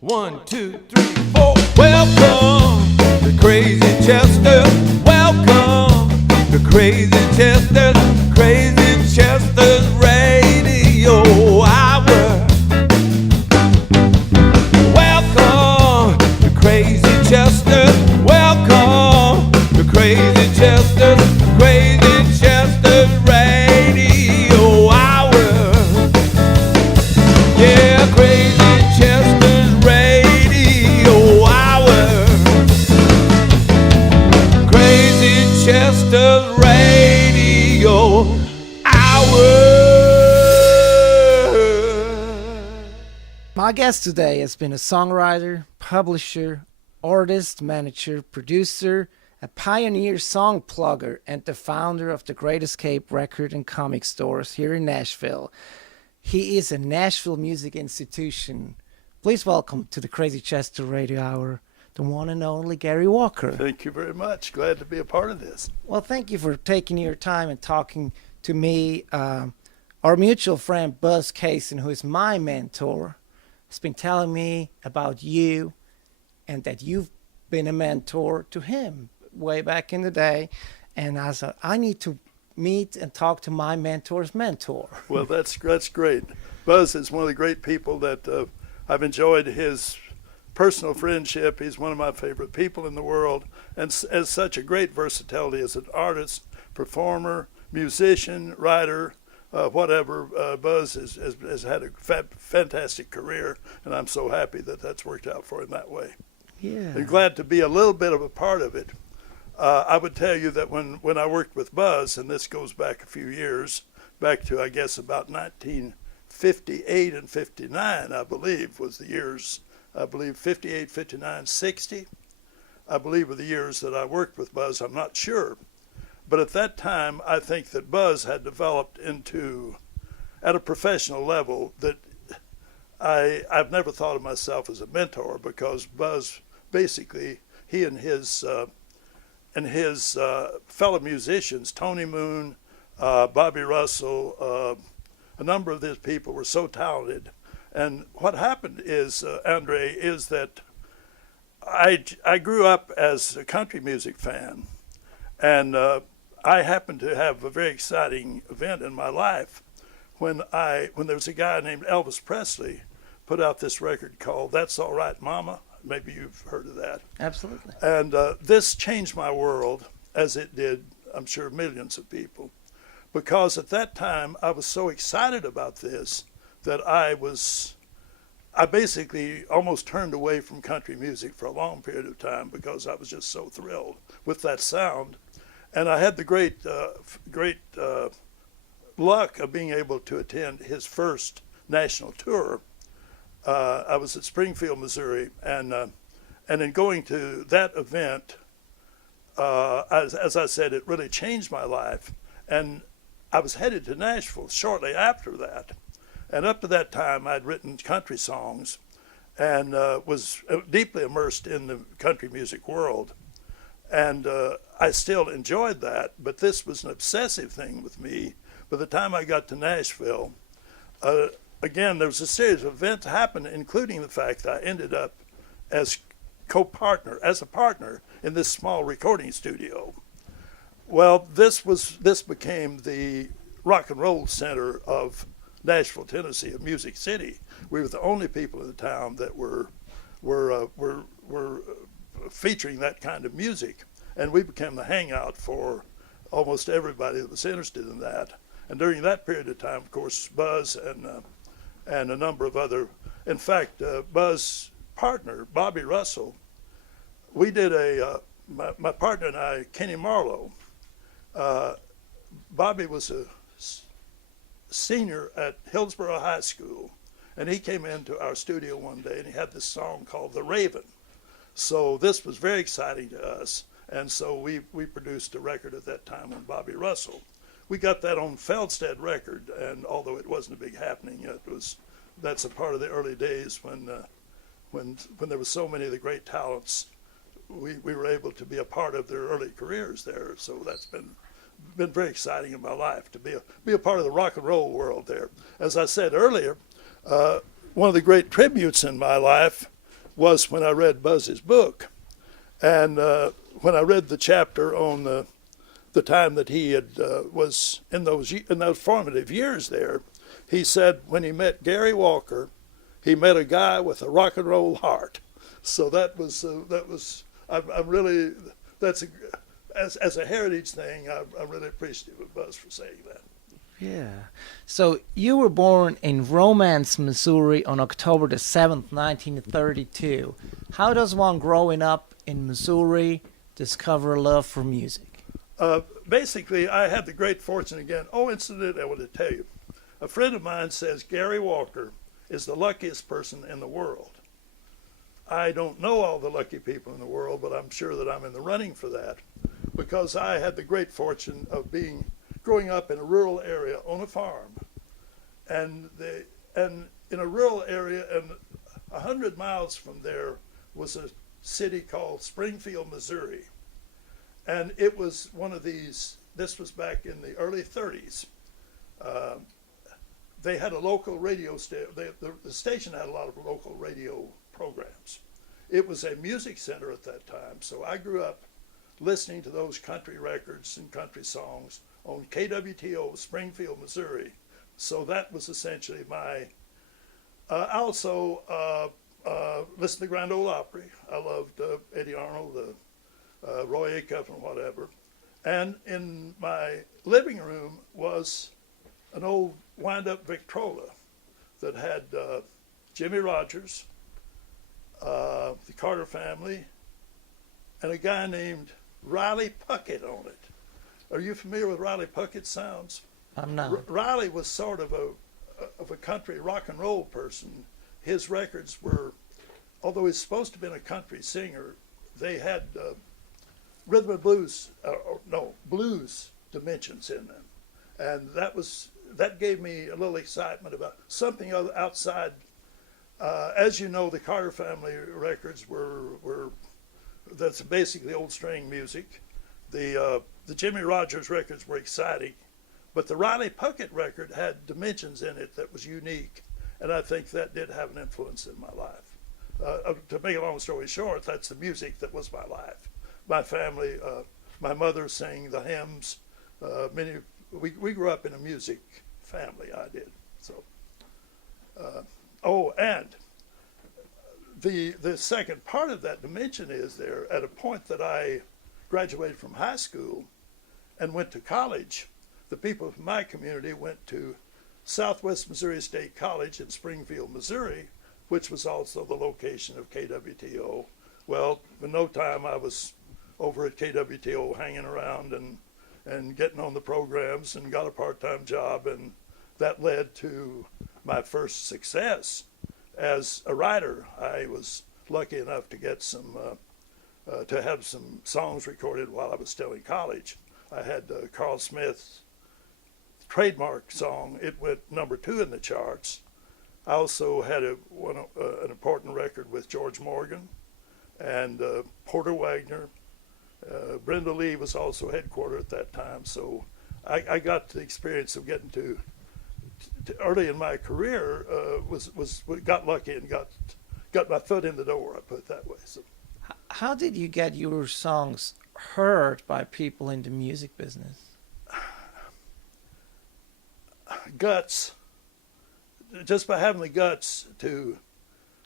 1, 2, 3, 4. Welcome to Crazy Chester. Welcome to Crazy Chester. Crazy Chester's Radio Hour. Welcome to Crazy Chester. Welcome to Crazy Chester. Crazy Chester's Radio Hour. Yeah, Crazy Chester's Radio Hour. Crazy Chester's Radio Hour. My guest today has been a songwriter, publisher, artist, manager, producer, a pioneer song plugger, and the founder of the Great Escape record and comic stores here in Nashville. He is a Nashville music institution. Please welcome to the Crazy Chester Radio Hour, the one and only Gary Walker. Thank you very much. Glad to be a part of this. Well, thank you for taking your time and talking to me. Our mutual friend Buzz Kaysen, who is my mentor, has been telling me about you and that you've been a mentor to him way back in the day. And I said, I need to meet and talk to my mentor's mentor. Well, that's great. Buzz is one of the great people that I've enjoyed his personal friendship. He's one of my favorite people in the world, and as such a great versatility as an artist, performer, musician, writer, whatever. Buzz has had a fantastic career, and I'm so happy that that's worked out for him that way. Yeah. I'm glad to be a little bit of a part of it. I would tell you that when I worked with Buzz, and this goes back a few years, back to I guess about 1958 and 59, I believe, was the years. I believe 58, 59, 60, I believe, were the years that I worked with Buzz. I'm not sure. But at that time, I think that Buzz had developed into, at a professional level, that I've never thought of myself as a mentor, because Buzz, basically, he and his fellow musicians, Tony Moon, Bobby Russell, a number of these people were so talented. And what happened is, Andre, is that I grew up as a country music fan, and I happened to have a very exciting event in my life when there was a guy named Elvis Presley put out this record called "That's All Right, Mama." Maybe you've heard of that. Absolutely. And this changed my world, as it did, I'm sure, millions of people, because at that time I was so excited about this that I basically almost turned away from country music for a long period of time, because I was just so thrilled with that sound. And I had the great luck of being able to attend his first national tour. I was at Springfield, Missouri, and in going to that event, as I said, it really changed my life. And I was headed to Nashville shortly after that. And up to that time, I'd written country songs and was deeply immersed in the country music world. And I still enjoyed that, but this was an obsessive thing with me. By the time I got to Nashville, again, there was a series of events happened, including the fact that I ended up as a partner in this small recording studio. Well, this became the rock and roll center of Nashville, Tennessee, a music city. We were the only people in the town that were featuring that kind of music, and we became the hangout for almost everybody that was interested in that. And during that period of time, of course, Buzz and a number of other, in fact, Buzz's partner, Bobby Russell, we did my partner and I, Kenny Marlowe. Bobby was a senior at Hillsborough High School, and he came into our studio one day and he had this song called "The Raven." So this was very exciting to us, and so we produced a record at that time on Bobby Russell. We got that on Feldstedt record, and although it wasn't a big happening, that's a part of the early days when there were so many of the great talents. We were able to be a part of their early careers there, so that's been very exciting in my life to be a part of the rock and roll world there. As I said earlier, one of the great tributes in my life was when I read Buzz's book. And when I read the chapter on the time that he had was in those formative years there, he said when he met Gary Walker, he met a guy with a rock and roll heart. So that was I'm really, that's as a heritage thing, I'm really appreciative of Buzz for saying that. Yeah. So you were born in Romance, Missouri on October the 7th, 1932. How does one growing up in Missouri discover a love for music? Basically, I had the great fortune again. Incident I want to tell you. A friend of mine says Gary Walker is the luckiest person in the world. I don't know all the lucky people in the world, but I'm sure that I'm in the running for that because I had the great fortune of growing up in a rural area on a farm, and in a rural area, and 100 miles from there was a city called Springfield, Missouri, and it was one of these. This was back in the early 30s. They had a local radio station. The station had a lot of local radio programs. It was a music center at that time, so I grew up listening to those country records and country songs on KWTO, Springfield, Missouri. So that was essentially my. I also listened to Grand Ole Opry. I loved Eddie Arnold, Roy Acuff, and whatever. And in my living room was an old wind-up Victrola that had Jimmy Rogers, the Carter Family, and a guy named Riley Puckett on it. Are you familiar with Riley Puckett's sounds? I'm not. Riley was sort of a country rock and roll person. His records were, although he's supposed to have been a country singer, they had rhythm and blues, blues dimensions in them, and that gave me a little excitement about something other outside. As you know, the Carter Family records were that's basically old string music. The Jimmy Rogers records were exciting, but the Riley Puckett record had dimensions in it that was unique, and I think that did have an influence in my life. To make a long story short, that's the music that was my life. My family, my mother sang the hymns. We grew up in a music family. I did so. And the second part of that dimension is there at a point that I graduated from high school and went to college. The people from my community went to Southwest Missouri State College in Springfield, Missouri, which was also the location of KWTO. Well, in no time I was over at KWTO hanging around and getting on the programs and got a part-time job, and that led to my first success as a writer. I was lucky enough to get to have some songs recorded while I was still in college. I had Carl Smith's trademark song. It went #2 in the charts. I also had an important record with George Morgan and Porter Wagner. Brenda Lee was also headquartered at that time, so I got the experience of getting to early in my career. Got lucky and got my foot in the door. I put it that way. So, how did you get your songs heard by people in the music business? Guts. Just by having the guts to.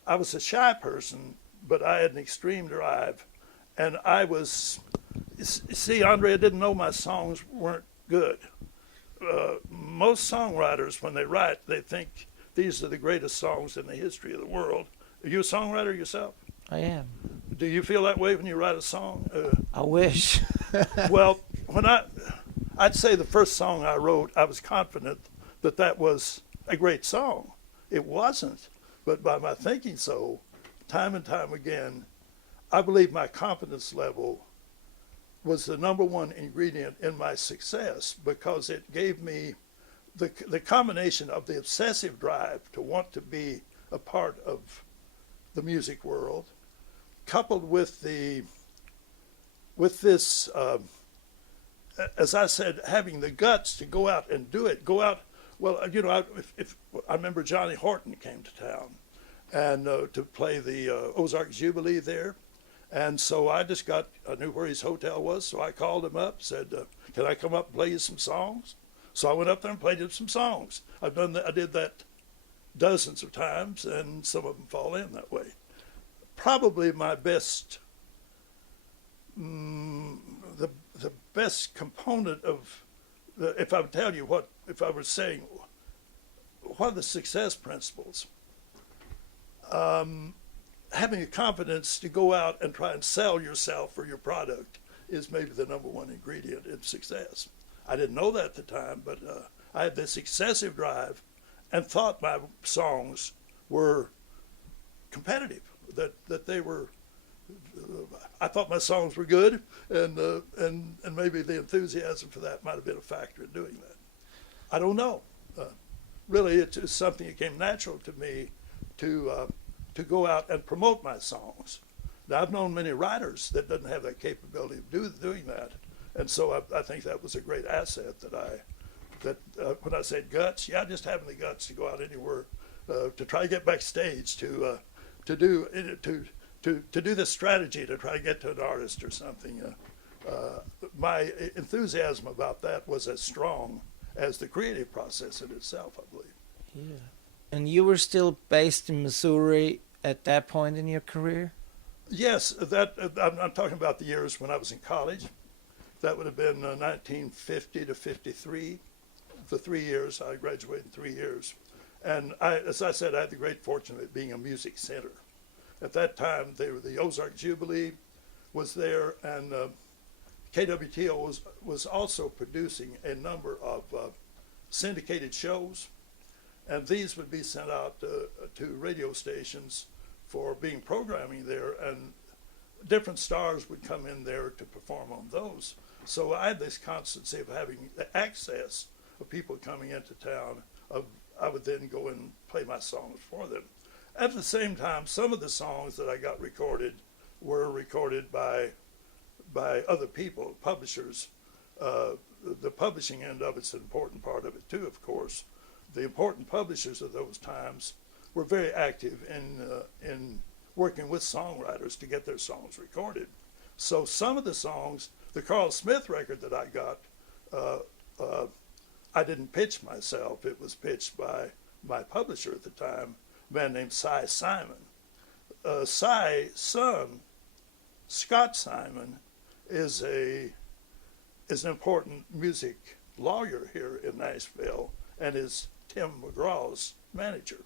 I was a shy person, but I had an extreme drive. And I was, see, Andrea didn't know my songs weren't good. Most songwriters, when they write, they think these are the greatest songs in the history of the world. Are you a songwriter yourself? I am. Do you feel that way when you write a song? I wish. Well, when I'd say the first song I wrote, I was confident that was a great song. It wasn't, but by my thinking so, time and time again, I believe my confidence level was the #1 ingredient in my success because it gave me the combination of the obsessive drive to want to be a part of the music world, coupled with this, as I said, having the guts to go out and do it. Go out. Well, if I remember Johnny Horton came to town, and to play the Ozark Jubilee there. And so I knew where his hotel was, so I called him up, said, can I come up and play you some songs? So I went up there and played him some songs. I did that dozens of times, and some of them fall in that way. Probably my best, the best component of, if I would tell you if I were saying, what are the success principles? Having the confidence to go out and try and sell yourself or your product is maybe the number one ingredient in success. I didn't know that at the time, but I had this excessive drive and thought my songs were competitive, that they were, I thought my songs were good, and maybe the enthusiasm for that might have been a factor in doing that. I don't know. Really, it's just something that came natural to me to go out and promote my songs. Now, I've known many writers that doesn't have that capability of doing that, and so I think that was a great asset that when I said guts, just having the guts to go out anywhere, to try to get backstage, to do this strategy to try to get to an artist or something. My enthusiasm about that was as strong as the creative process in itself, I believe. Yeah. And you were still based in Missouri at that point in your career? Yes, I'm talking about the years when I was in college. That would have been 1950 to 53. The 3 years, I graduated in 3 years. And as I said, I had the great fortune of it being a music center. At that time, the Ozark Jubilee was there, and KWTO was also producing a number of syndicated shows, and these would be sent out to radio stations for being programming there, and different stars would come in there to perform on those. So I had this constancy of having the access of people coming into town. I would then go and play my songs for them. At the same time, some of the songs that I got recorded were recorded by other people, publishers. The publishing end of it's an important part of it too, of course. The important publishers of those times were very active in working with songwriters to get their songs recorded. So some of the songs, the Carl Smith record that I got, I didn't pitch myself. It was pitched by my publisher at the time, a man named Cy Simon. Cy's son, Scott Simon, is an important music lawyer here in Nashville and is Tim McGraw's manager.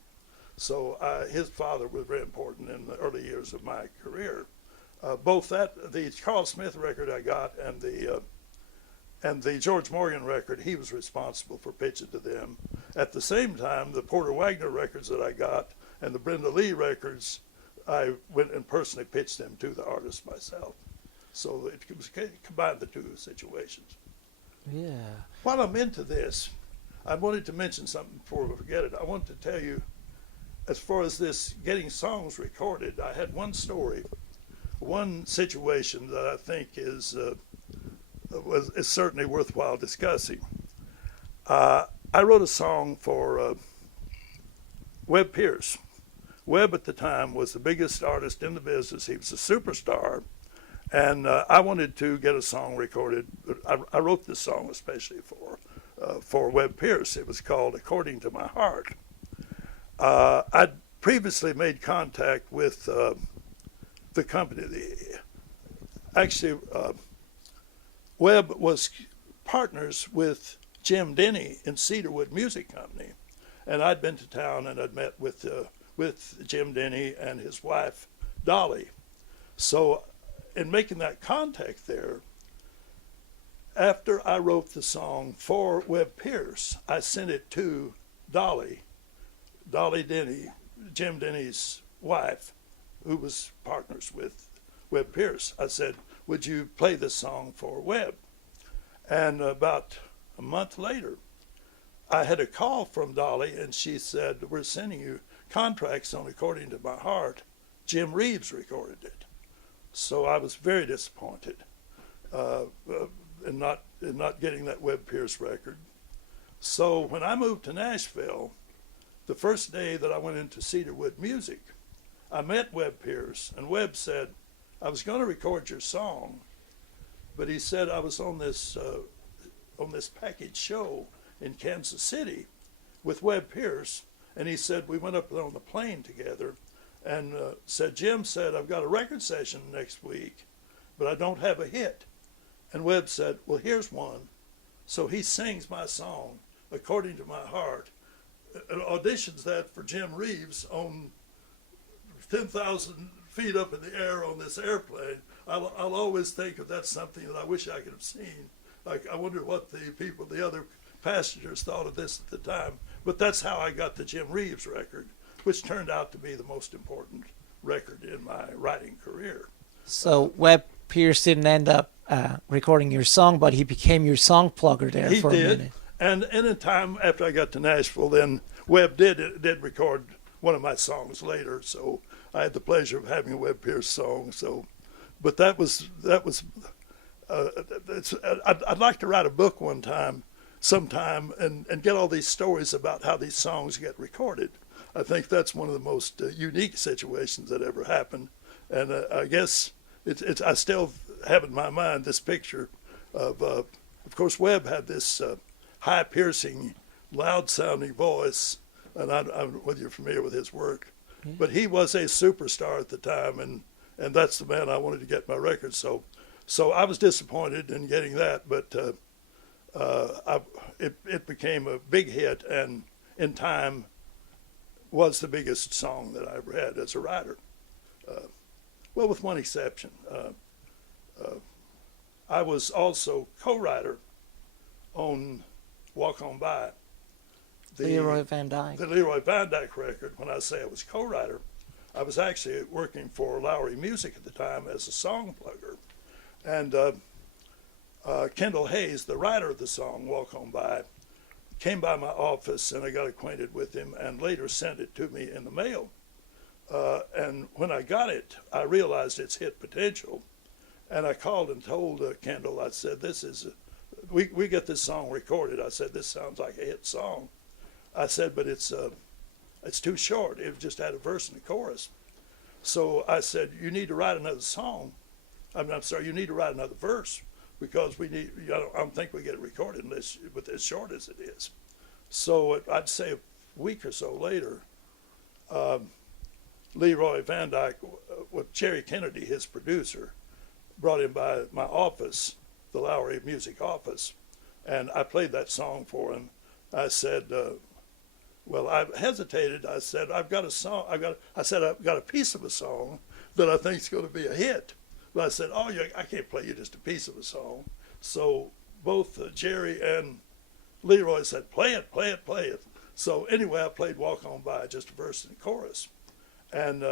So his father was very important in the early years of my career. Both the Carl Smith record I got and the George Morgan record, he was responsible for pitching to them. At the same time, the Porter Wagner records that I got and the Brenda Lee records, I went and personally pitched them to the artist myself. So it combined the two situations. Yeah. While I'm into this, I wanted to mention something before we forget it. I want to tell you, as far as this getting songs recorded, I had one story, one situation that I think is certainly worthwhile discussing. I wrote a song for Webb Pierce. Webb at the time was the biggest artist in the business. He was a superstar, and I wanted to get a song recorded. I wrote this song especially for Webb Pierce. It was called "According to My Heart." I'd previously made contact with the company. Actually, Webb was partners with Jim Denny in Cedarwood Music Company, and I'd been to town and I'd met with Jim Denny and his wife Dolly. So, in making that contact there, after I wrote the song for Webb Pierce, I sent it to Dolly Denny, Jim Denny's wife, who was partners with Webb Pierce. I said, would you play this song for Webb? And about a month later, I had a call from Dolly, and she said, we're sending you contracts on According to My Heart. Jim Reeves recorded it. So I was very disappointed in not getting that Webb Pierce record. So when I moved to Nashville, the first day that I went into Cedarwood Music, I met Webb Pierce, and Webb said, I was going to record your song, but he said I was on this package show in Kansas City with Webb Pierce, and he said we went up on the plane together, and said, Jim said, I've got a record session next week, but I don't have a hit. And Webb said, well, here's one. So he sings my song, According to My Heart, and auditions that for Jim Reeves on 10,000 feet up in the air on this airplane. I'll always think of that's something that I wish I could have seen. Like, I wonder what the other passengers thought of this at the time. But that's how I got the Jim Reeves record, which turned out to be the most important record in my writing career. So Webb Pierce didn't end up recording your song, but he became your song plugger there for a minute. And in a time after I got to Nashville, then Webb did record one of my songs later. So I had the pleasure of having a Webb Pierce song. So, but I'd like to write a book sometime, and get all these stories about how these songs get recorded. I think that's one of the most unique situations that ever happened. And I guess I still have in my mind this picture of course, Webb had this high piercing, loud sounding voice, and I don't know whether you're familiar with his work, but he was a superstar at the time, and that's the man I wanted to get my record. So I was disappointed in getting that, but it became a big hit, and in time was the biggest song that I ever had as a writer. Well, with one exception. I was also co-writer on Walk On By. The Leroy Van Dyke. The Leroy Van Dyke record. When I say I was co-writer, I was actually working for Lowery Music at the time as a song plugger. And Kendall Hayes, the writer of the song Walk On By, came by my office, and I got acquainted with him and later sent it to me in the mail. And when I got it, I realized its hit potential. And I called and told Kendall, I said, we get this song recorded. I said, this sounds like a hit song. I said, but it's too short. It just had a verse and a chorus. So I said, you need to write another song. I'm sorry, you need to write another verse, because I don't think we get it recorded unless with as short as it is. So I'd say a week or so later, Leroy Van Dyke, with Jerry Kennedy, his producer, brought him by my office, the Lowery Music office, and I played that song for him. I said, well, I hesitated. I said, I've got a piece of a song that I think is going to be a hit. But I said, I can't play you just a piece of a song. So both Jerry and Leroy said, play it, play it, play it. So anyway, I played Walk On By, just a verse and a chorus. And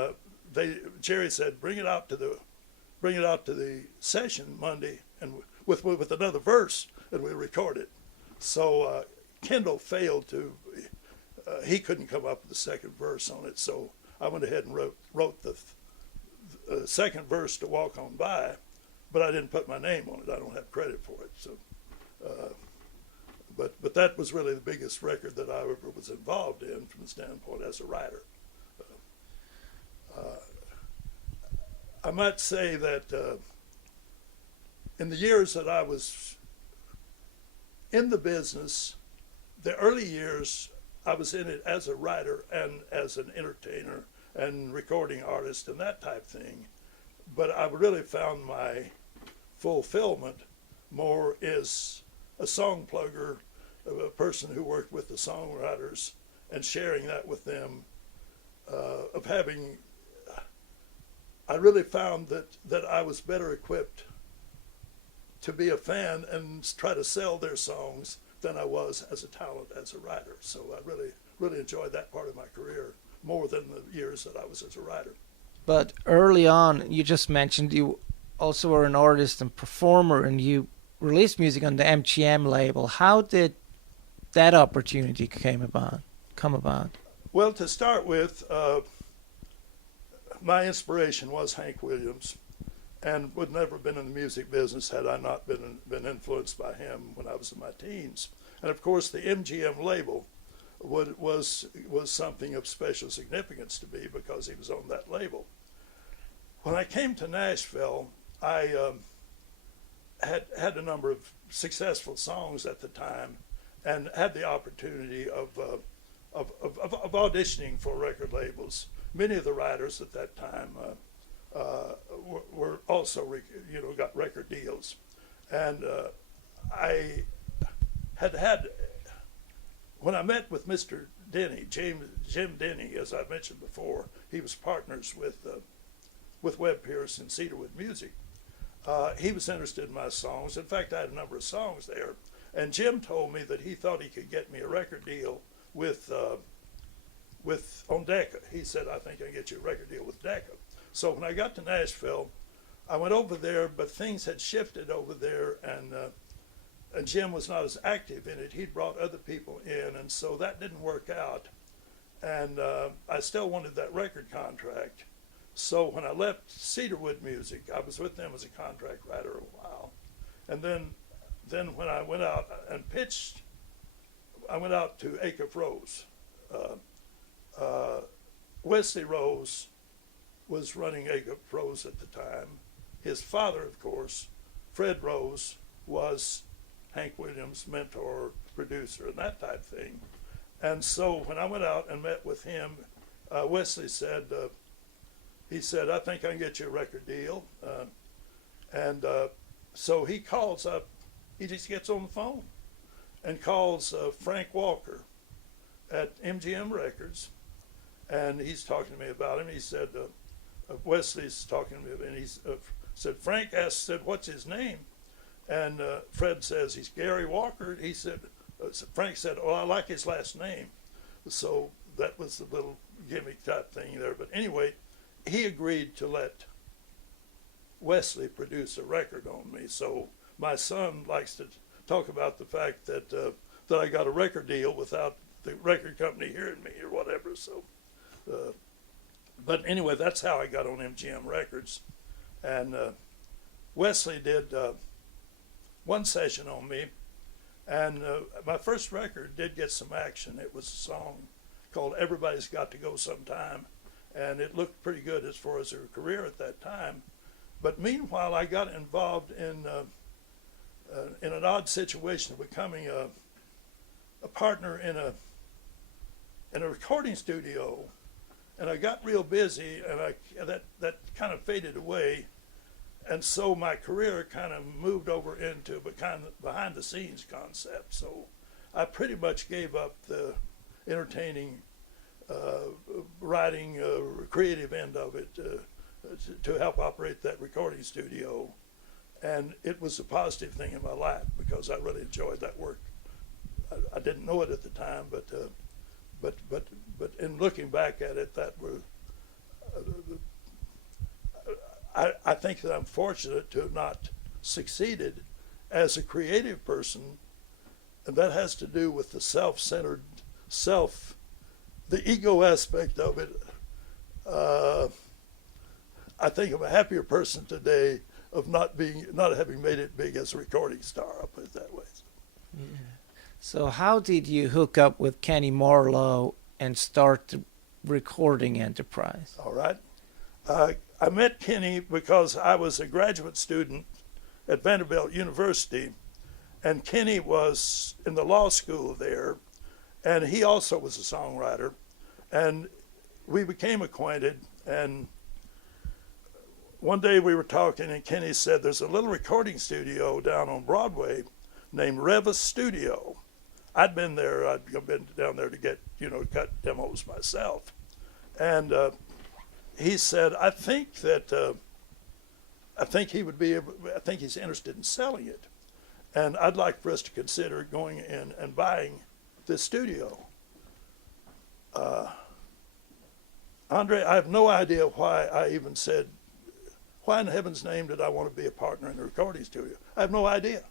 Jerry said, bring it out to the session Monday, and with another verse, and we'll record it. So Kendall failed to. He couldn't come up with the second verse on it, so I went ahead and wrote the second verse to Walk On By, but I didn't put my name on it. I don't have credit for it. So, but that was really the biggest record that I ever was involved in from the standpoint as a writer. I might say that in the years that I was in the business, the early years, I was in it as a writer and as an entertainer and recording artist and that type thing. But I really found my fulfillment more as a song plugger, a person who worked with the songwriters and sharing that with them, I really found that I was better equipped to be a fan and try to sell their songs than I was as a talent, as a writer. So I really enjoyed that part of my career more than the years that I was as a writer. But early on, you just mentioned you also were an artist and performer, and you released music on the MGM label. How did that opportunity come about? Well, to start with, my inspiration was Hank Williams, and would never have been in the music business had I not been influenced by him when I was in my teens. And of course, the MGM label was something of special significance to me because he was on that label. When I came to Nashville, I had a number of successful songs at the time, and had the opportunity of auditioning for record labels. Many of the writers at that time were also, got record deals, and I had when I met with Mr. Denny, Jim Denny, as I mentioned before, he was partners with Webb Pierce and Cedarwood Music. He was interested in my songs. In fact, I had a number of songs there. And Jim told me that he thought he could get me a record deal on Decca. He said, I think I can get you a record deal with Decca. So when I got to Nashville, I went over there, but things had shifted over there, and Jim was not as active in it. He'd brought other people in, and so that didn't work out. And I still wanted that record contract. So when I left Cedarwood Music, I was with them as a contract writer a while. And then when I went out and pitched, I went out to Acuff Rose. Wesley Rose was running Acuff Rose at the time. His father, of course, Fred Rose, was Hank Williams' mentor, producer, and that type thing. And so when I went out and met with him, Wesley said, he said, I think I can get you a record deal. So he calls up, he just gets on the phone and calls Frank Walker at MGM Records, and he's talking to me about him. He said, Wesley's talking to me, and he said, Frank said, what's his name? And Fred says, he's Gary Walker. He said, Frank said, oh, I like his last name. So that was the little gimmick type thing there. But anyway, he agreed to let Wesley produce a record on me. So my son likes to talk about the fact that that I got a record deal without the record company hearing me or whatever. So, but anyway, that's how I got on MGM Records. And Wesley did one session on me, and my first record did get some action. It was a song called Everybody's Got to Go Sometime, and it looked pretty good as far as her career at that time. But meanwhile, I got involved in an odd situation of becoming a partner in a recording studio, and I got real busy, and that kind of faded away, and so my career kind of moved over into behind the scenes concept. So I pretty much gave up the entertaining, writing, creative end of it to help operate that recording studio. And it was a positive thing in my life because I really enjoyed that work. I didn't know it at the time, but in looking back at it, that were I think that I'm fortunate to have not succeeded as a creative person, and that has to do with the self-centered the ego aspect of it. I think I'm a happier person today of not having made it big as a recording star. I'll put it that way. Yeah. So how did you hook up with Kenny Marlowe and start the recording enterprise? All right. I met Kenny because I was a graduate student at Vanderbilt University, and Kenny was in the law school there, and he also was a songwriter, and we became acquainted. And one day we were talking, and Kenny said, there's a little recording studio down on Broadway named Revis Studio. I'd been there. I'd been down there to get, cut demos myself. And he said, I think he's interested in selling it. And I'd like for us to consider going in and buying this studio. Andre, I have no idea why I even said, why in heaven's name did I want to be a partner in a recording studio? I have no idea.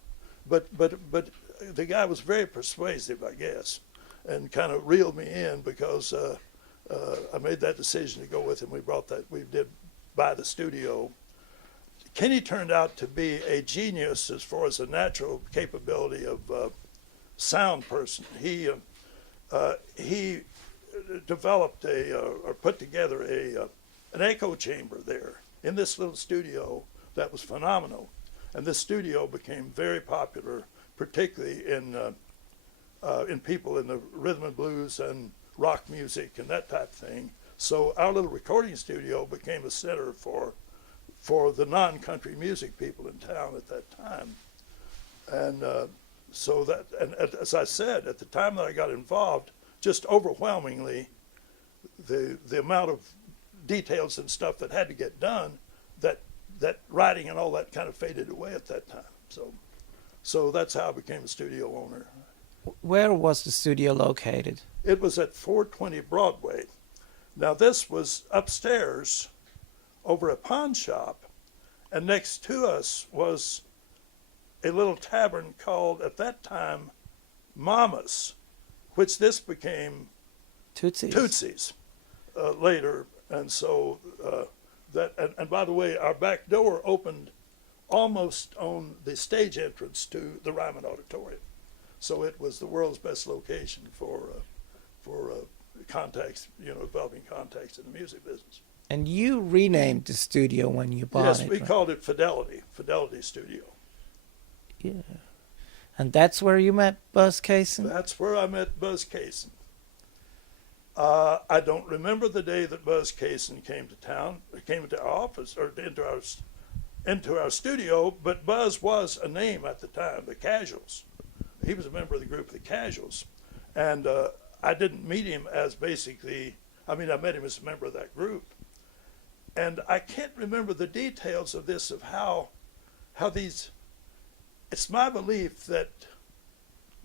But the guy was very persuasive, I guess, and kind of reeled me in because I made that decision to go with him. We did buy the studio. Kenny turned out to be a genius as far as a natural capability of sound person. He he developed or put together an echo chamber there in this little studio that was phenomenal. And this studio became very popular, particularly in people in the rhythm and blues and rock music and that type of thing. So our little recording studio became a center for the non-country music people in town at that time. And so that, and as I said, at the time that I got involved, just overwhelmingly, the amount of details and stuff that had to get done, that writing and all that kind of faded away at that time. So that's how I became a studio owner. Where was the studio located? It was at 420 Broadway. Now this was upstairs over a pawn shop, and next to us was a little tavern called, at that time, Mama's, which this became Tootsie's later. And so and by the way, our back door opened almost on the stage entrance to the Ryman Auditorium. So it was the world's best location for contacts, developing contacts in the music business. And you renamed the studio when you bought it. Yes, we called it Fidelity Studio. Yeah. And that's where you met Buzz Cason? That's where I met Buzz Cason. I don't remember the day that Buzz Cason came to town, came into our office, or into our studio, but Buzz was a name at the time, the Casuals. He was a member of the group, the Casuals. And I didn't meet him as basically, I met him as a member of that group. And I can't remember the details of this, of how these, it's my belief that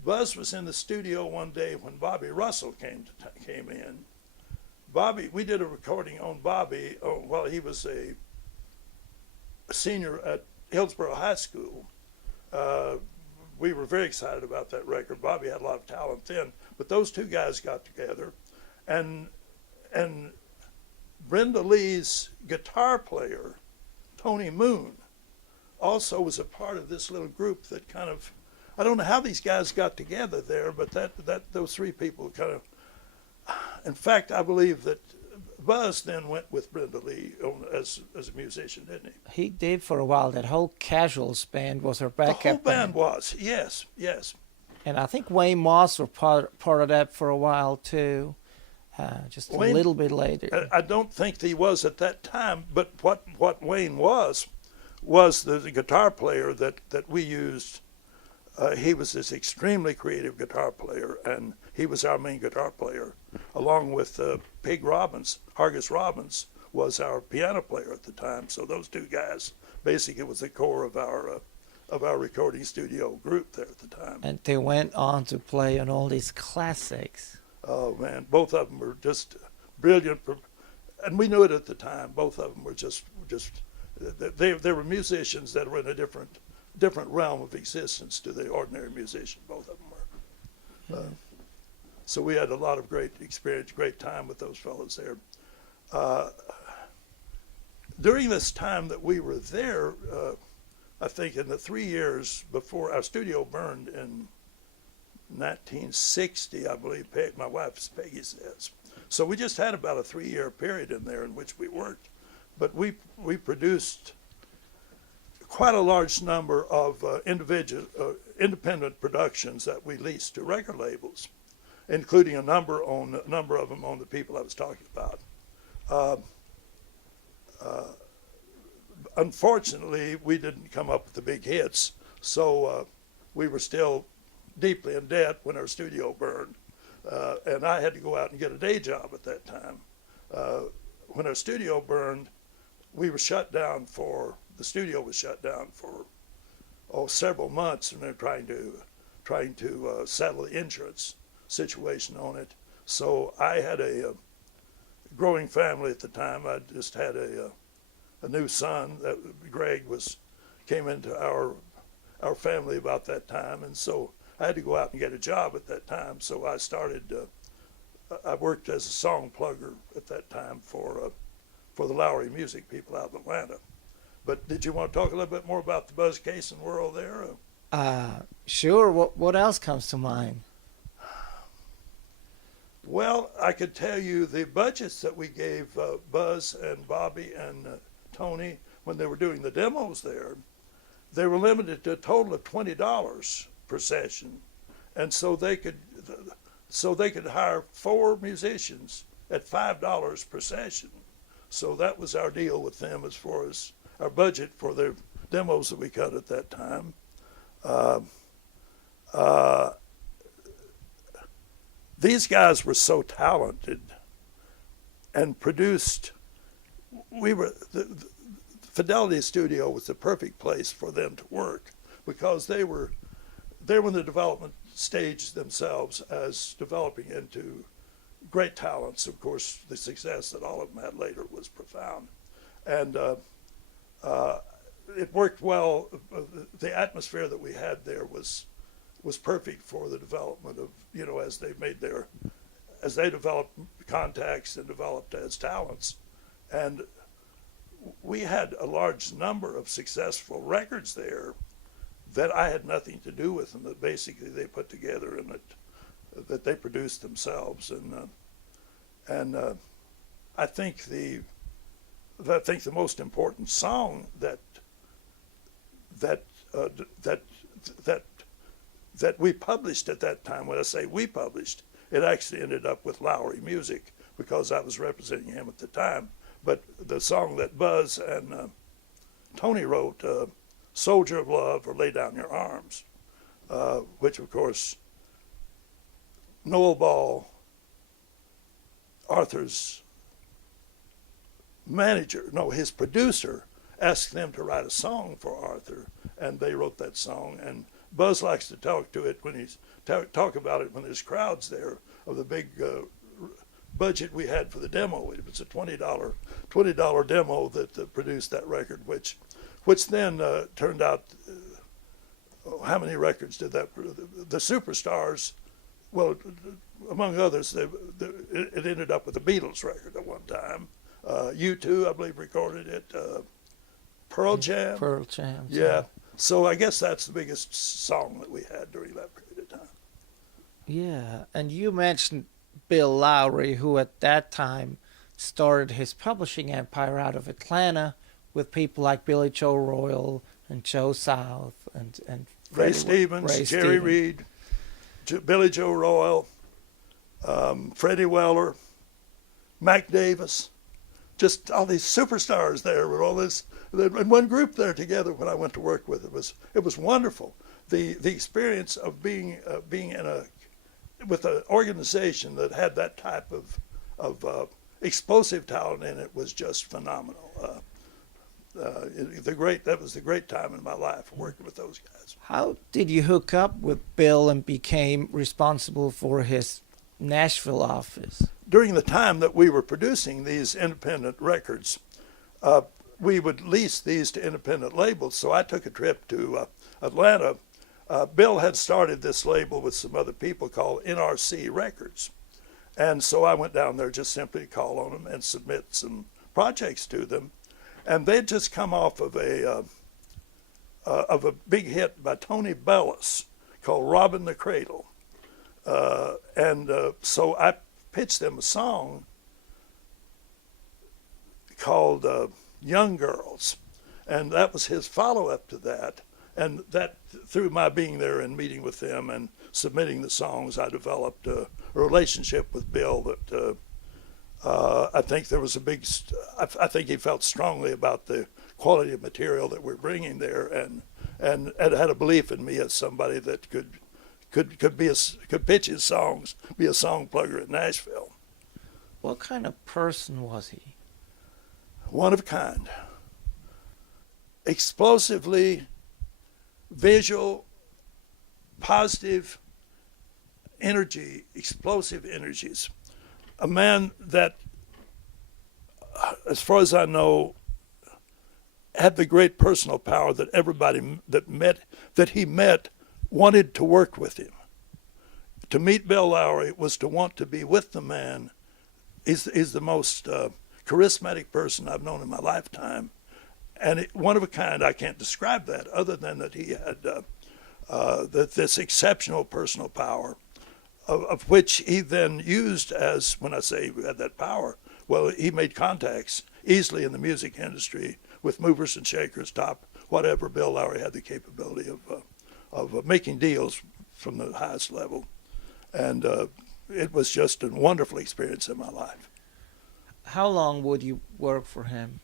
Buzz was in the studio one day when Bobby Russell came in. Bobby, we did a recording on Bobby while he was a senior at Hillsborough High School. We were very excited about that record. Bobby had a lot of talent then, but those two guys got together, and Brenda Lee's guitar player, Tony Moon, also was a part of this little group that kind of, I don't know how these guys got together there, but those three people kind of, in fact, I believe that Buzz then went with Brenda Lee as a musician, didn't he? He did for a while. That whole Casuals band was her backup The whole band was, yes. And I think Wayne Moss was part of that for a while too, just a little bit later. I don't think he was at that time, but what Wayne was the guitar player that we used. He was this extremely creative guitar player, and he was our main guitar player, along with Pig Robbins. Hargus Robbins was our piano player at the time. So those two guys basically was the core of our recording studio group there at the time. And they went on to play on all these classics. Oh man, both of them were just brilliant, and we knew it at the time. Both of them were just they were musicians that were in a different realm of existence to the ordinary musician. Both of them were. So we had a lot of great experience, great time with those fellows there. During this time that we were there, I think in the 3 years before our studio burned in 1960, I believe, my wife Peggy says. So we just had about a 3-year period in there in which we worked. But we produced quite a large number of independent productions that we leased to record labels, including a number of them on the people I was talking about. Unfortunately, we didn't come up with the big hits, so we were still deeply in debt when our studio burned, and I had to go out and get a day job at that time. When our studio burned, we were shut down the studio was shut down for several months, and they're trying to settle the insurance situation on it. So I had a growing family at the time. I just had a new son. Greg came into our family about that time, and so I had to go out and get a job at that time. So I started. I worked as a song plugger at that time for the Lowery music people out of Atlanta. But did you want to talk a little bit more about the Buzz Cason world there? Sure. What else comes to mind? Well, I could tell you the budgets that we gave Buzz and Bobby and Tony when they were doing the demos there, they were limited to a total of $20 per session, and so they could hire 4 musicians at $5 per session. So that was our deal with them as far as our budget for the demos that we cut at that time. These guys were so talented and produced. The Fidelity Studio was the perfect place for them to work because they were in the development stage themselves as developing into great talents. Of course, the success that all of them had later was profound. And it worked well. The atmosphere that we had there was perfect for the development of, as they developed contacts and developed as talents. And we had a large number of successful records there that I had nothing to do with, and that basically they put together and that they produced themselves. And I think the most important song that we published at that time, when I say we published, it actually ended up with Lowery Music because I was representing him at the time. But the song that Buzz and Tony wrote, Soldier of Love or Lay Down Your Arms, which of course Noel Ball, Arthur's his producer, asked them to write a song for Arthur, and they wrote that song. And Buzz likes to talk about it when there's crowds there of the big budget we had for the demo. It was a $20 demo that produced that record, which then turned out. How many records did that? The Superstars, well, among others, it ended up with the Beatles record at one time. U2, I believe, recorded it. Pearl Jam. Pearl Jam. Yeah. So I guess that's the biggest song that we had during that period of time. Yeah, and you mentioned Bill Lowery, who at that time started his publishing empire out of Atlanta with people like Billy Joe Royal and Joe South and Ray Stevens, Jerry Reed, Billy Joe Royal, Freddie Weller, Mac Davis, just all these superstars there with all this in one group there together. When I went to work with it was wonderful. The experience of being with an organization that had that type of explosive talent in it was just phenomenal. That was the great time in my life working with those guys. How did you hook up with Bill and became responsible for his Nashville office? During the time that we were producing these independent records, we would lease these to independent labels. So I took a trip to Atlanta. Bill had started this label with some other people called NRC Records. And so I went down there just simply to call on them and submit some projects to them. And they'd just come off of a big hit by Tony Bellis called Robbin' the Cradle. So I pitched them a song called Young Girls. And that was his follow-up to that. And that, through my being there and meeting with them and submitting the songs, I developed a relationship with Bill that I think there was I think he felt strongly about the quality of material that we're bringing there, and had a belief in me as somebody that could pitch his songs, be a song plugger at Nashville. What kind of person was he? One of a kind. Explosively visual, positive energy, explosive energies. A man that, as far as I know, had the great personal power that everybody that he met wanted to work with him. To meet Bill Lowery was to want to be with the man. He's the most charismatic person I've known in my lifetime. And one of a kind. I can't describe that other than that he had this exceptional personal power, of which he then used as, when I say he had that power, well, he made contacts easily in the music industry with movers and shakers, top, whatever. Bill Lowery had the capability of making deals from the highest level. And it was just a wonderful experience in my life. How long would you work for him?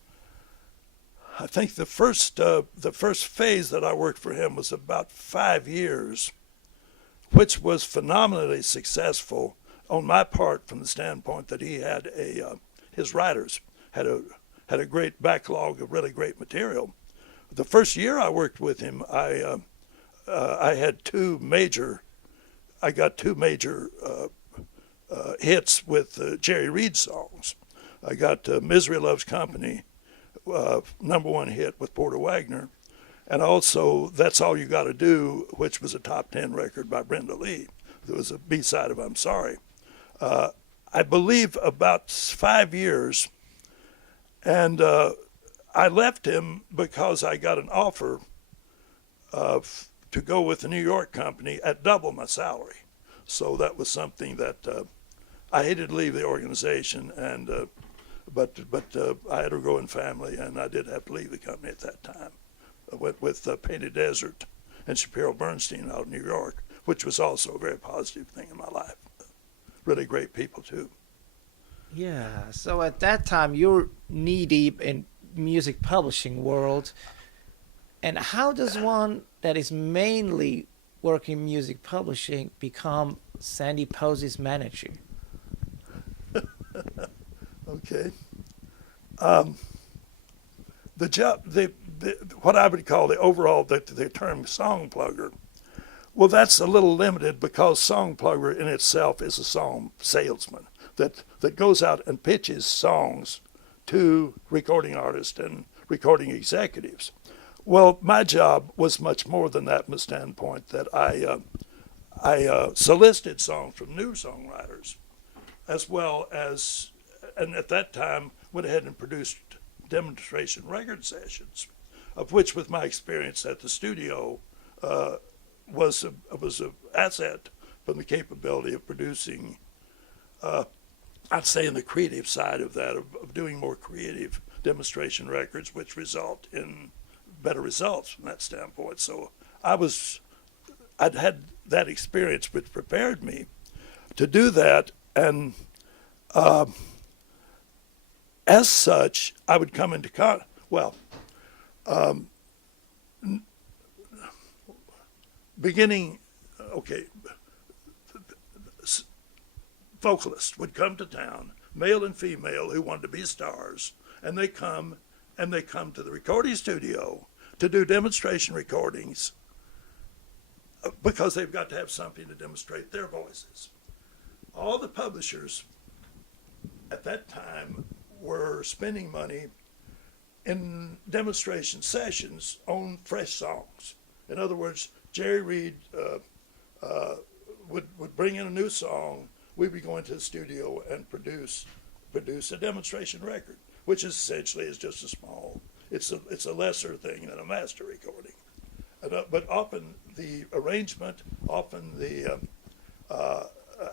I think the first phase that I worked for him was about 5 years, which was phenomenally successful on my part from the standpoint that he had his writers had a great backlog of really great material. The first year I worked with him, I got two major hits with Jerry Reed songs. I got Misery Loves Company, #1 hit with Porter Wagner, and also That's All You Gotta Do, which was a top 10 record by Brenda Lee. It was a B-side of I'm Sorry. I believe about 5 years, and I left him because I got an offer to go with the New York company at double my salary. So that was something that I hated to leave the organization, and but I had a growing family, and I did have to leave the company at that time. I went with Painted Desert and Shapiro Bernstein out of New York, which was also a very positive thing in my life. Really great people too. Yeah, so at that time you're knee-deep in music publishing world. And how does one that is mainly working music publishing become Sandy Posey's manager? Okay. The job, what I would call the term song plugger, well, that's a little limited because song plugger in itself is a song salesman that goes out and pitches songs to recording artists and recording executives. Well, my job was much more than that from the standpoint that I solicited songs from new songwriters, as well as, and at that time went ahead and produced demonstration record sessions, of which, with my experience at the studio, was an asset from the capability of producing, I'd say, in the creative side of that, of doing more creative demonstration records, which result in better results from that standpoint. So I'd had that experience, which prepared me to do that, and as such, I would come into vocalists would come to town, male and female, who wanted to be stars, and they come to the recording studio to do demonstration recordings because they've got to have something to demonstrate their voices. All the publishers at that time were spending money in demonstration sessions on fresh songs. In other words, Jerry Reed would bring in a new song. We'd be going to the studio and produce a demonstration record, which essentially is just a small. It's a lesser thing than a master recording. But often the arrangement,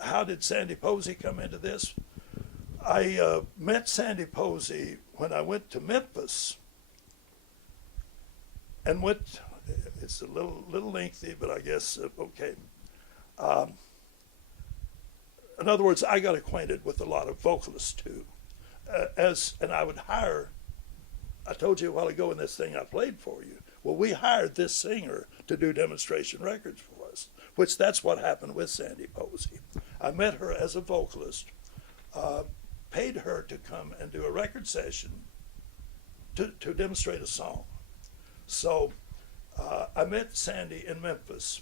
how did Sandy Posey come into this? I met Sandy Posey when I went to Memphis, and it's a little lengthy, but I guess okay. In other words, I got acquainted with a lot of vocalists too, and I would hire. I told you a while ago in this thing I played for you. Well, we hired this singer to do demonstration records for us, which that's what happened with Sandy Posey. I met her as a vocalist, paid her to come and do a record session to demonstrate a song. So I met Sandy in Memphis.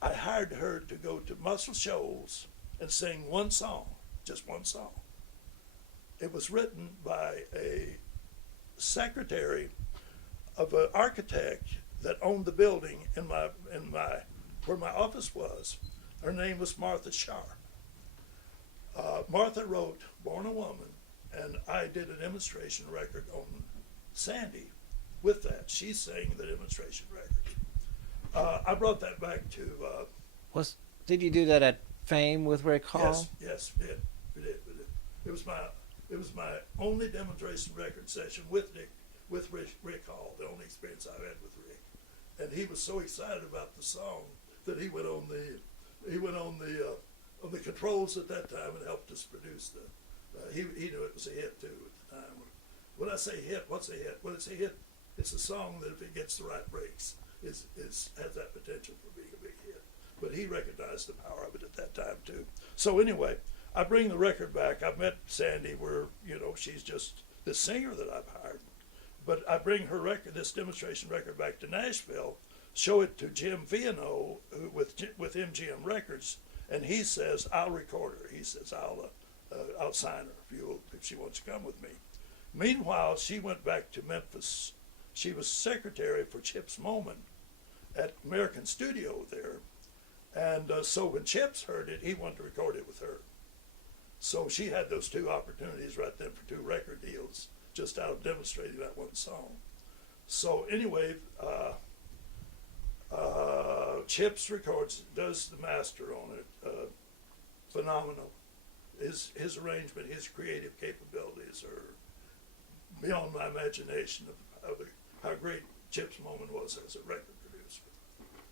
I hired her to go to Muscle Shoals and sing one song, just one song. It was written by a secretary of an architect that owned the building where my office was. Her name was Martha Sharp. Martha wrote Born a Woman, and I did a demonstration record on Sandy with that. She sang the demonstration record. I brought that back to... Did you do that at Fame with Rick Hall? Yes, we did. We did. It was my only demonstration record session with Rick Hall. The only experience I had with Rick, and he was so excited about the song that he went on the controls at that time and helped us produce the. He knew it was a hit too at the time. When I say hit, what's a hit? Well, it's a hit. It's a song that if it gets the right breaks, has that potential for being a big hit. But he recognized the power of it at that time too. So anyway, I bring the record back. I've met Sandy where, she's just the singer that I've hired. But I bring her record, this demonstration record, back to Nashville, show it to Jim Viano with MGM Records, and he says, I'll record her. He says, I'll sign her if she wants to come with me. Meanwhile, she went back to Memphis. She was secretary for Chips Moman at American Studio there. And so when Chips heard it, he wanted to record it with her. So she had those two opportunities right then for two record deals, just out of demonstrating that one song. So anyway, Chips records, does the master on it. Phenomenal. His arrangement, his creative capabilities are beyond my imagination of how great Chips Moman was as a record producer,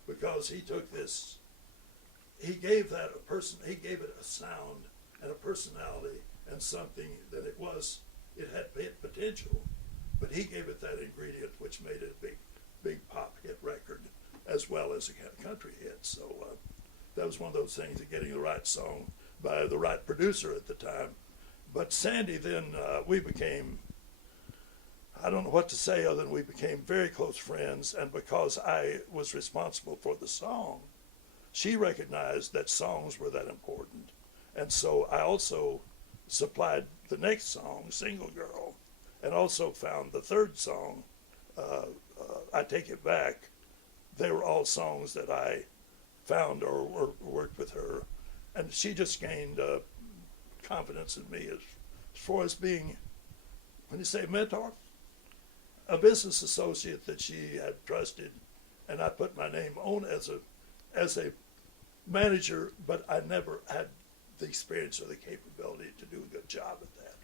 because he took this, he gave it a sound and a personality and something that it had potential, but he gave it that ingredient which made it a big pop hit record as well as a country hit. So that was one of those things of getting the right song by the right producer at the time. But Sandy, then we became, I don't know what to say other than we became very close friends, and because I was responsible for the song, she recognized that songs were that important. And so I also supplied the next song, Single Girl, and also found the third song, I Take It Back. They were all songs that I found or worked with her, and she just gained confidence in me as far as being, when you say mentor, a business associate that she had trusted, and I put my name on as a manager, but I never had the experience or the capability to do a good job at that.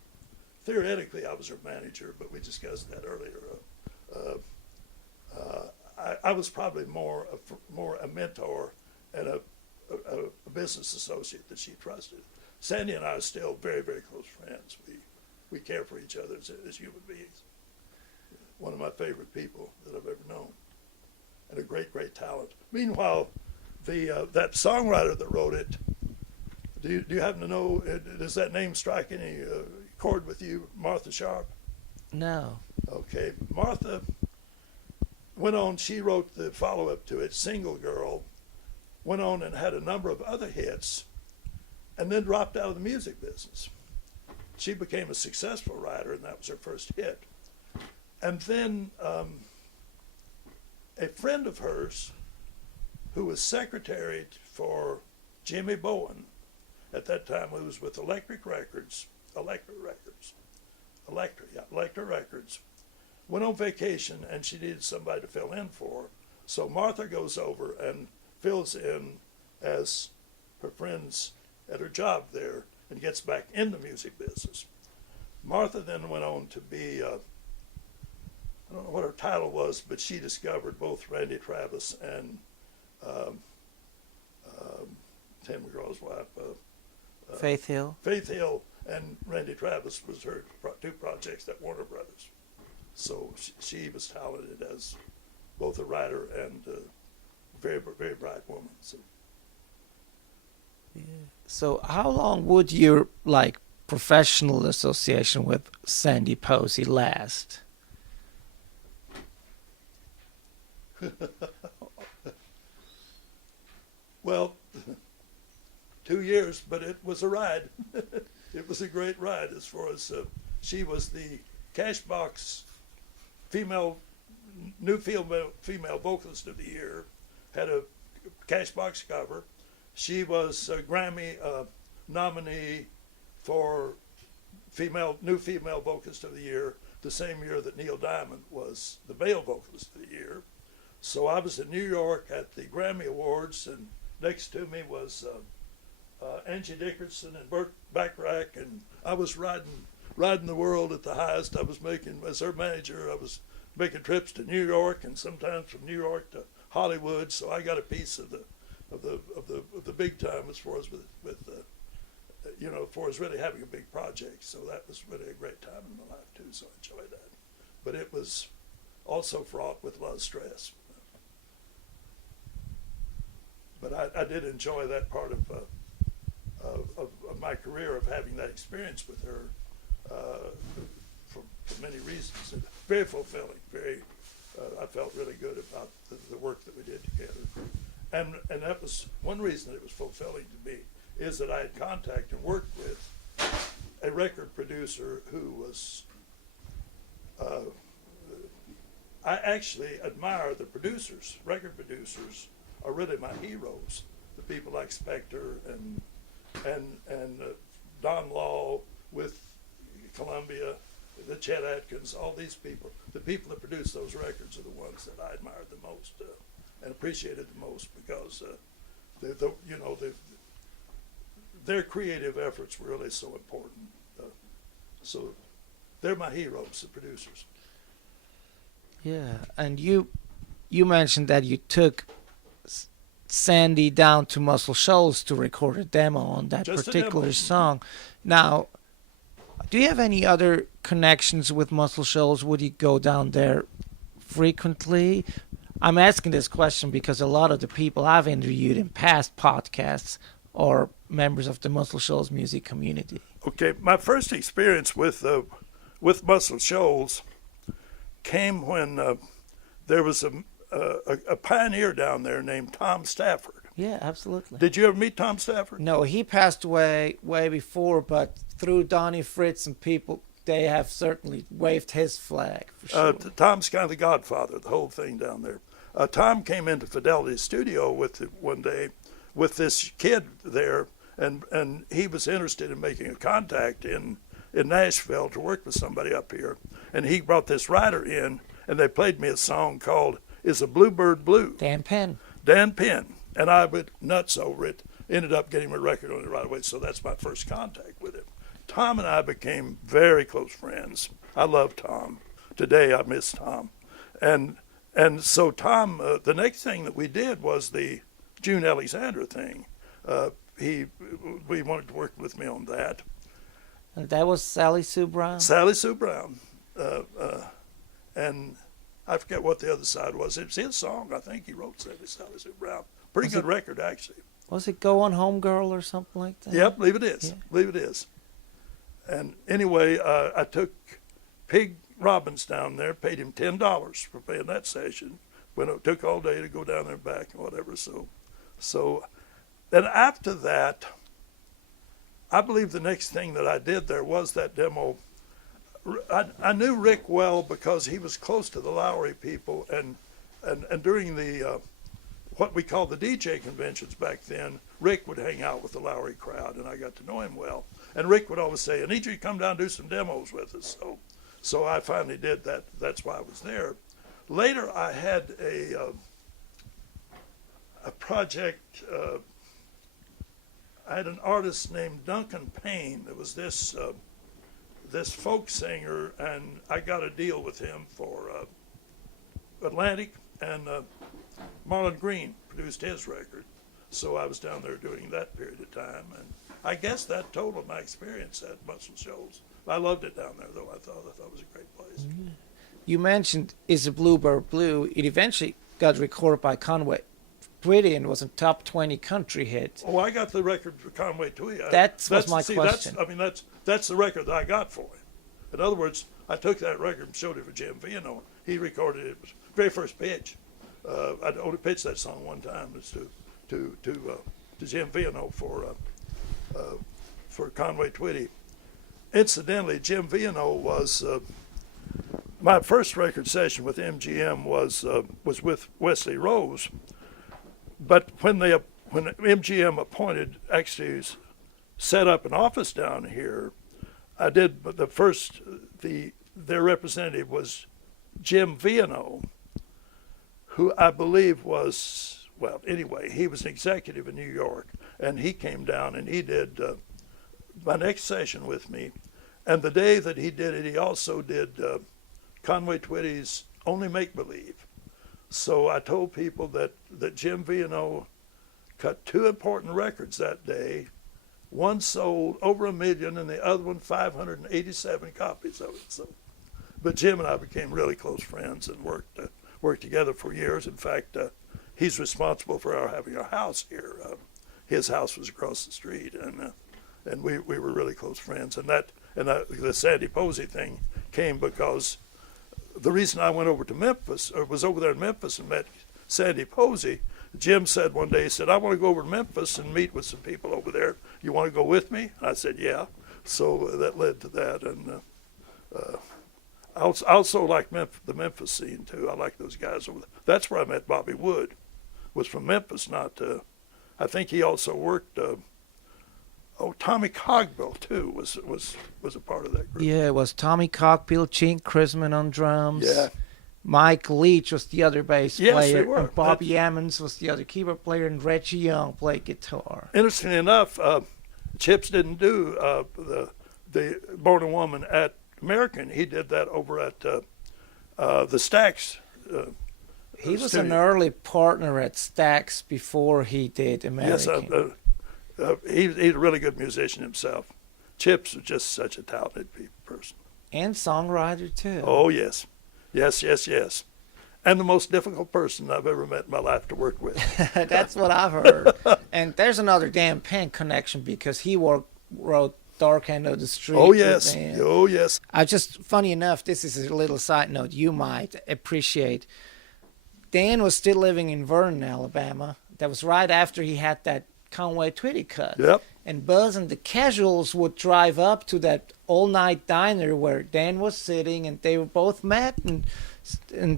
Theoretically, I was her manager, but we discussed that earlier. I was probably more a mentor and a business associate that she trusted. Sandy and I are still very, very close friends. We care for each other as human beings. One of my favorite people that I've ever known, and a great, great talent. Meanwhile, that songwriter that wrote it, do you happen to know, does that name strike any chord with you, Martha Sharp? No. Okay, Martha went on, she wrote the follow-up to it, Single Girl, went on and had a number of other hits, and then dropped out of the music business. She became a successful writer, and that was her first hit. And then a friend of hers, who was secretary for Jimmy Bowen, at that time who was with Elektra Records, went on vacation, and she needed somebody to fill in for her. So Martha goes over and fills in as her friends at her job there and gets back in the music business. Martha then went on to be, I don't know what her title was, but she discovered both Randy Travis and Tim McGraw's wife. Faith Hill. Faith Hill and Randy Travis was her two projects at Warner Brothers. So she was talented as both a writer and a very, very bright woman. So. Yeah. So how long would your professional association with Sandy Posey last? Well, 2 years, but it was a ride. It was a great ride as far as she was the Cashbox new female vocalist of the year, had a Cashbox cover. She was a Grammy nominee for new female vocalist of the year the same year that Neil Diamond was the male vocalist of the year. So I was in New York at the Grammy Awards, and next to me was Angie Dickerson and Burt Bacharach, and I was riding the world at the highest. I was making, as her manager, I was making trips to New York and sometimes from New York to Hollywood. So I got a piece of the big time as far as with you know, as far as really having a big project. So that was really a great time in my life too. So I enjoyed that, but it was also fraught with a lot of stress. But I did enjoy that part of my career, of having that experience with her for many reasons. And very fulfilling. I felt really good about the work that we did together. And that was one reason it was fulfilling to me, is that I had contacted and worked with a record producer who was, I actually admire the producers. Record producers are really my heroes. The people like Spector and Don Law with Columbia, the Chet Atkins, all these people. The people that produce those records are the ones that I admired the most and appreciated the most, because their creative efforts were really so important. So they're my heroes, the producers. Yeah, and you mentioned that you took Sandy down to Muscle Shoals to record a demo on that Just a particular demo. song. Now, do you have any other connections with Muscle Shoals? Would you go down there frequently? I'm asking this question because a lot of the people I've interviewed in past podcasts are members of the Muscle Shoals music community. Okay, my first experience with Muscle Shoals came when there was a pioneer down there named Tom Stafford. Yeah, absolutely. Did you ever meet Tom Stafford? No, he passed away way before, but through Donnie Fritz and people, they have certainly waved his flag for sure. Tom's kind of the godfather of the whole thing down there. Tom came into Fidelity's studio one day with this kid there, and he was interested in making a contact in Nashville to work with somebody up here. And he brought this writer in, and they played me a song called "Is a Bluebird Blue?" Dan Penn. Dan Penn. And I went nuts over it, ended up getting a record on it right away, so that's my first contact with him. Tom and I became very close friends. I love Tom. Today I miss Tom. And so Tom, the next thing that we did was the June Alexander thing. We wanted to work with me on that. And that was Sally Sue Brown? Sally Sue Brown. And I forget what the other side was. It was his song, I think he wrote Sally Sue Brown. Pretty good record, actually. Was it Go On Home Girl or something like that? Yep, believe it is. Yeah. Believe it is. And anyway, I took Pig Robbins down there, paid him $10 for playing that session. When it took all day to go down there and back and whatever. So then after that, I believe the next thing that I did there was that demo. I knew Rick well because he was close to the Lowery people, and during the what we called the DJ conventions back then, Rick would hang out with the Lowery crowd, and I got to know him well. And Rick would always say, "I need you to come down and do some demos with us." So I finally did that. That's why I was there. Later, I had a project. I had an artist named Duncan Payne. It was this folk singer, and I got a deal with him for Atlantic, and Marlon Green produced his record. So I was down there during that period of time, and I guess that totaled my experience at Muscle Shoals. I loved it down there, though. I thought it was a great place. You mentioned Is a Bluebird Blue. It eventually got recorded by Conway Twitty and was a top 20 country hit. Oh, I got the record for Conway Twitty. That was my question. That's the record that I got for him. In other words, I took that record and showed it for Jim Viano. He recorded it. It was the very first pitch. I'd only pitched that song one time. It's to Jim Viano for Conway Twitty. Incidentally, Jim Viano was my first record session with MGM was with Wesley Rose. But when MGM appointed, actually set up an office down here, I did their representative was Jim Viano, who I believe was well, anyway, he was an executive in New York, and he came down and he did my next session with me. And the day that he did it, he also did Conway Twitty's Only Make Believe. So I told people that Jim V&O cut 2 important records that day. One sold over 1 million, and the other one 587 copies of it. So, but Jim and I became really close friends and worked together for years. In fact, he's responsible for having our house here. His house was across the street, and we were really close friends. And the Sandy Posey thing came because the reason I went over to Memphis, or was over there in Memphis and met Sandy Posey, Jim said one day, he said, I want to go over to Memphis and meet with some people over there. You want to go with me? And I said, yeah. So that led to that. And I also like the Memphis scene, too. I like those guys over there. That's where I met Bobby Wood, was from Memphis, not, I think he also worked, Tommy Cogbill, too, was a part of that group. Yeah, it was Tommy Cogbill, Gene Chrisman on drums. Yeah. Mike Leach was the other bass Yes, player. they were. And Bobby Ammons was the other keyboard player, and Reggie Young played guitar. Interestingly enough, Chips didn't do the Born a Woman at American. He did that over at the Stax. He was studio. an early partner at Stax before he did American. Yes, he's a really good musician himself. Chips was just such a talented person. And songwriter, too. Oh, yes. Yes. And the most difficult person I've ever met in my life to work with. That's what I've heard. And there's another Dan Penn connection because he wrote Dark End of the Street. Oh, yes. Oh, yes. Funny enough, this is a little side note you might appreciate. Dan was still living in Vernon, Alabama. That was right after he had that Conway Twitty cut. Yep. And Buzz and the Casuals would drive up to that all-night diner where Dan was sitting, and they were both met, and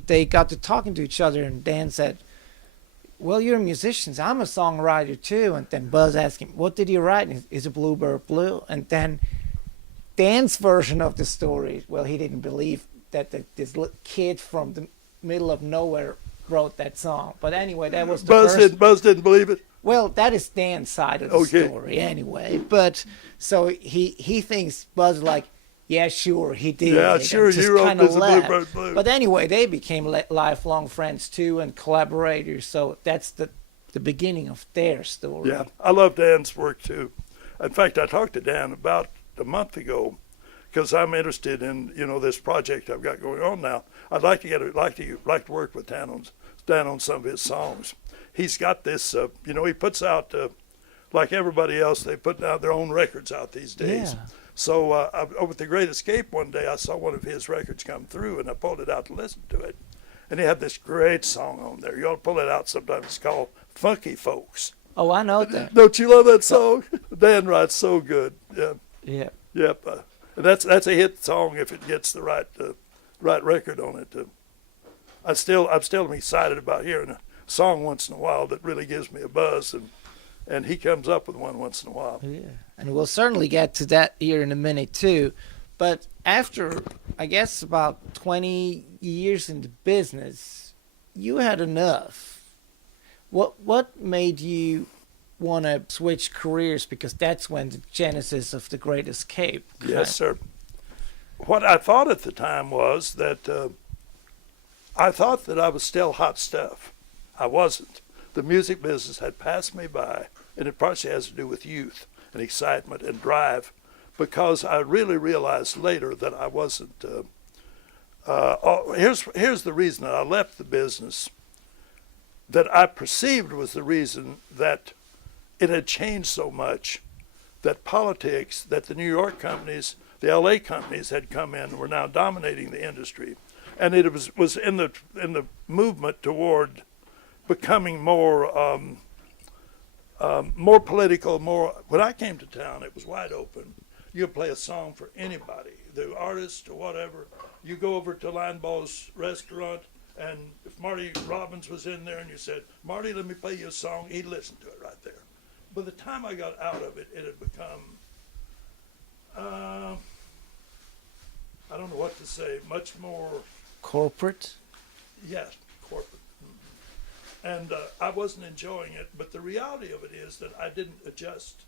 they got to talking to each other, and Dan said, well, you're musicians. I'm a songwriter, too. And then Buzz asked him, what did you write? And is it Bluebird Blue? And then Dan's version of the story, well, he didn't believe that this kid from the middle of nowhere wrote that song. But anyway, that was the Buzz didn't believe it? Well, that is Dan's side of the story anyway. But so he thinks Buzz like, yeah, sure, he did. Yeah, sure, he wrote this Bluebird Blue. But anyway, they became lifelong friends too and collaborators. So that's the beginning of their story. Yeah, I love Dan's work too. In fact, I talked to Dan about a month ago because I'm interested in this project I've got going on now. I'd like to work with Dan on some of his songs. He's got this, he puts out, like everybody else, they put out their own records out these days. Yeah. So with The Great Escape one day, I saw one of his records come through, and I pulled it out to listen to it. And he had this great song on there. You ought to pull it out sometime. It's called Funky Folks. Oh, I know that. Don't you love that song? Dan writes so good. Yeah. Yeah. Yep. That's a hit song if it gets the right record on it. I'm still excited about hearing a song once in a while that really gives me a buzz, and he comes up with one once in a while. Yeah, and we'll certainly get to that here in a minute too. But after, I guess, about 20 years in the business, you had enough. What made you want to switch careers? Because that's when the genesis of The Great Escape. Yes, sir. What I thought at the time was that I thought that I was still hot stuff. I wasn't. The music business had passed me by, and it partially has to do with youth and excitement and drive, because I really realized later that I wasn't. Here's the reason that I left the business that I perceived was the reason that it had changed so much, that politics, that the New York companies, the LA companies had come in and were now dominating the industry. And it was in the movement toward becoming more political, when I came to town, it was wide open. You could play a song for anybody, the artist or whatever. You go over to Linebaugh's restaurant, and if Marty Robbins was in there and you said, Marty, let me play you a song, he'd listen to it right there. By the time I got out of it, it had become, I don't know what to say, much more... Corporate? Yes, corporate. And I wasn't enjoying it, but the reality of it is that I didn't adjust.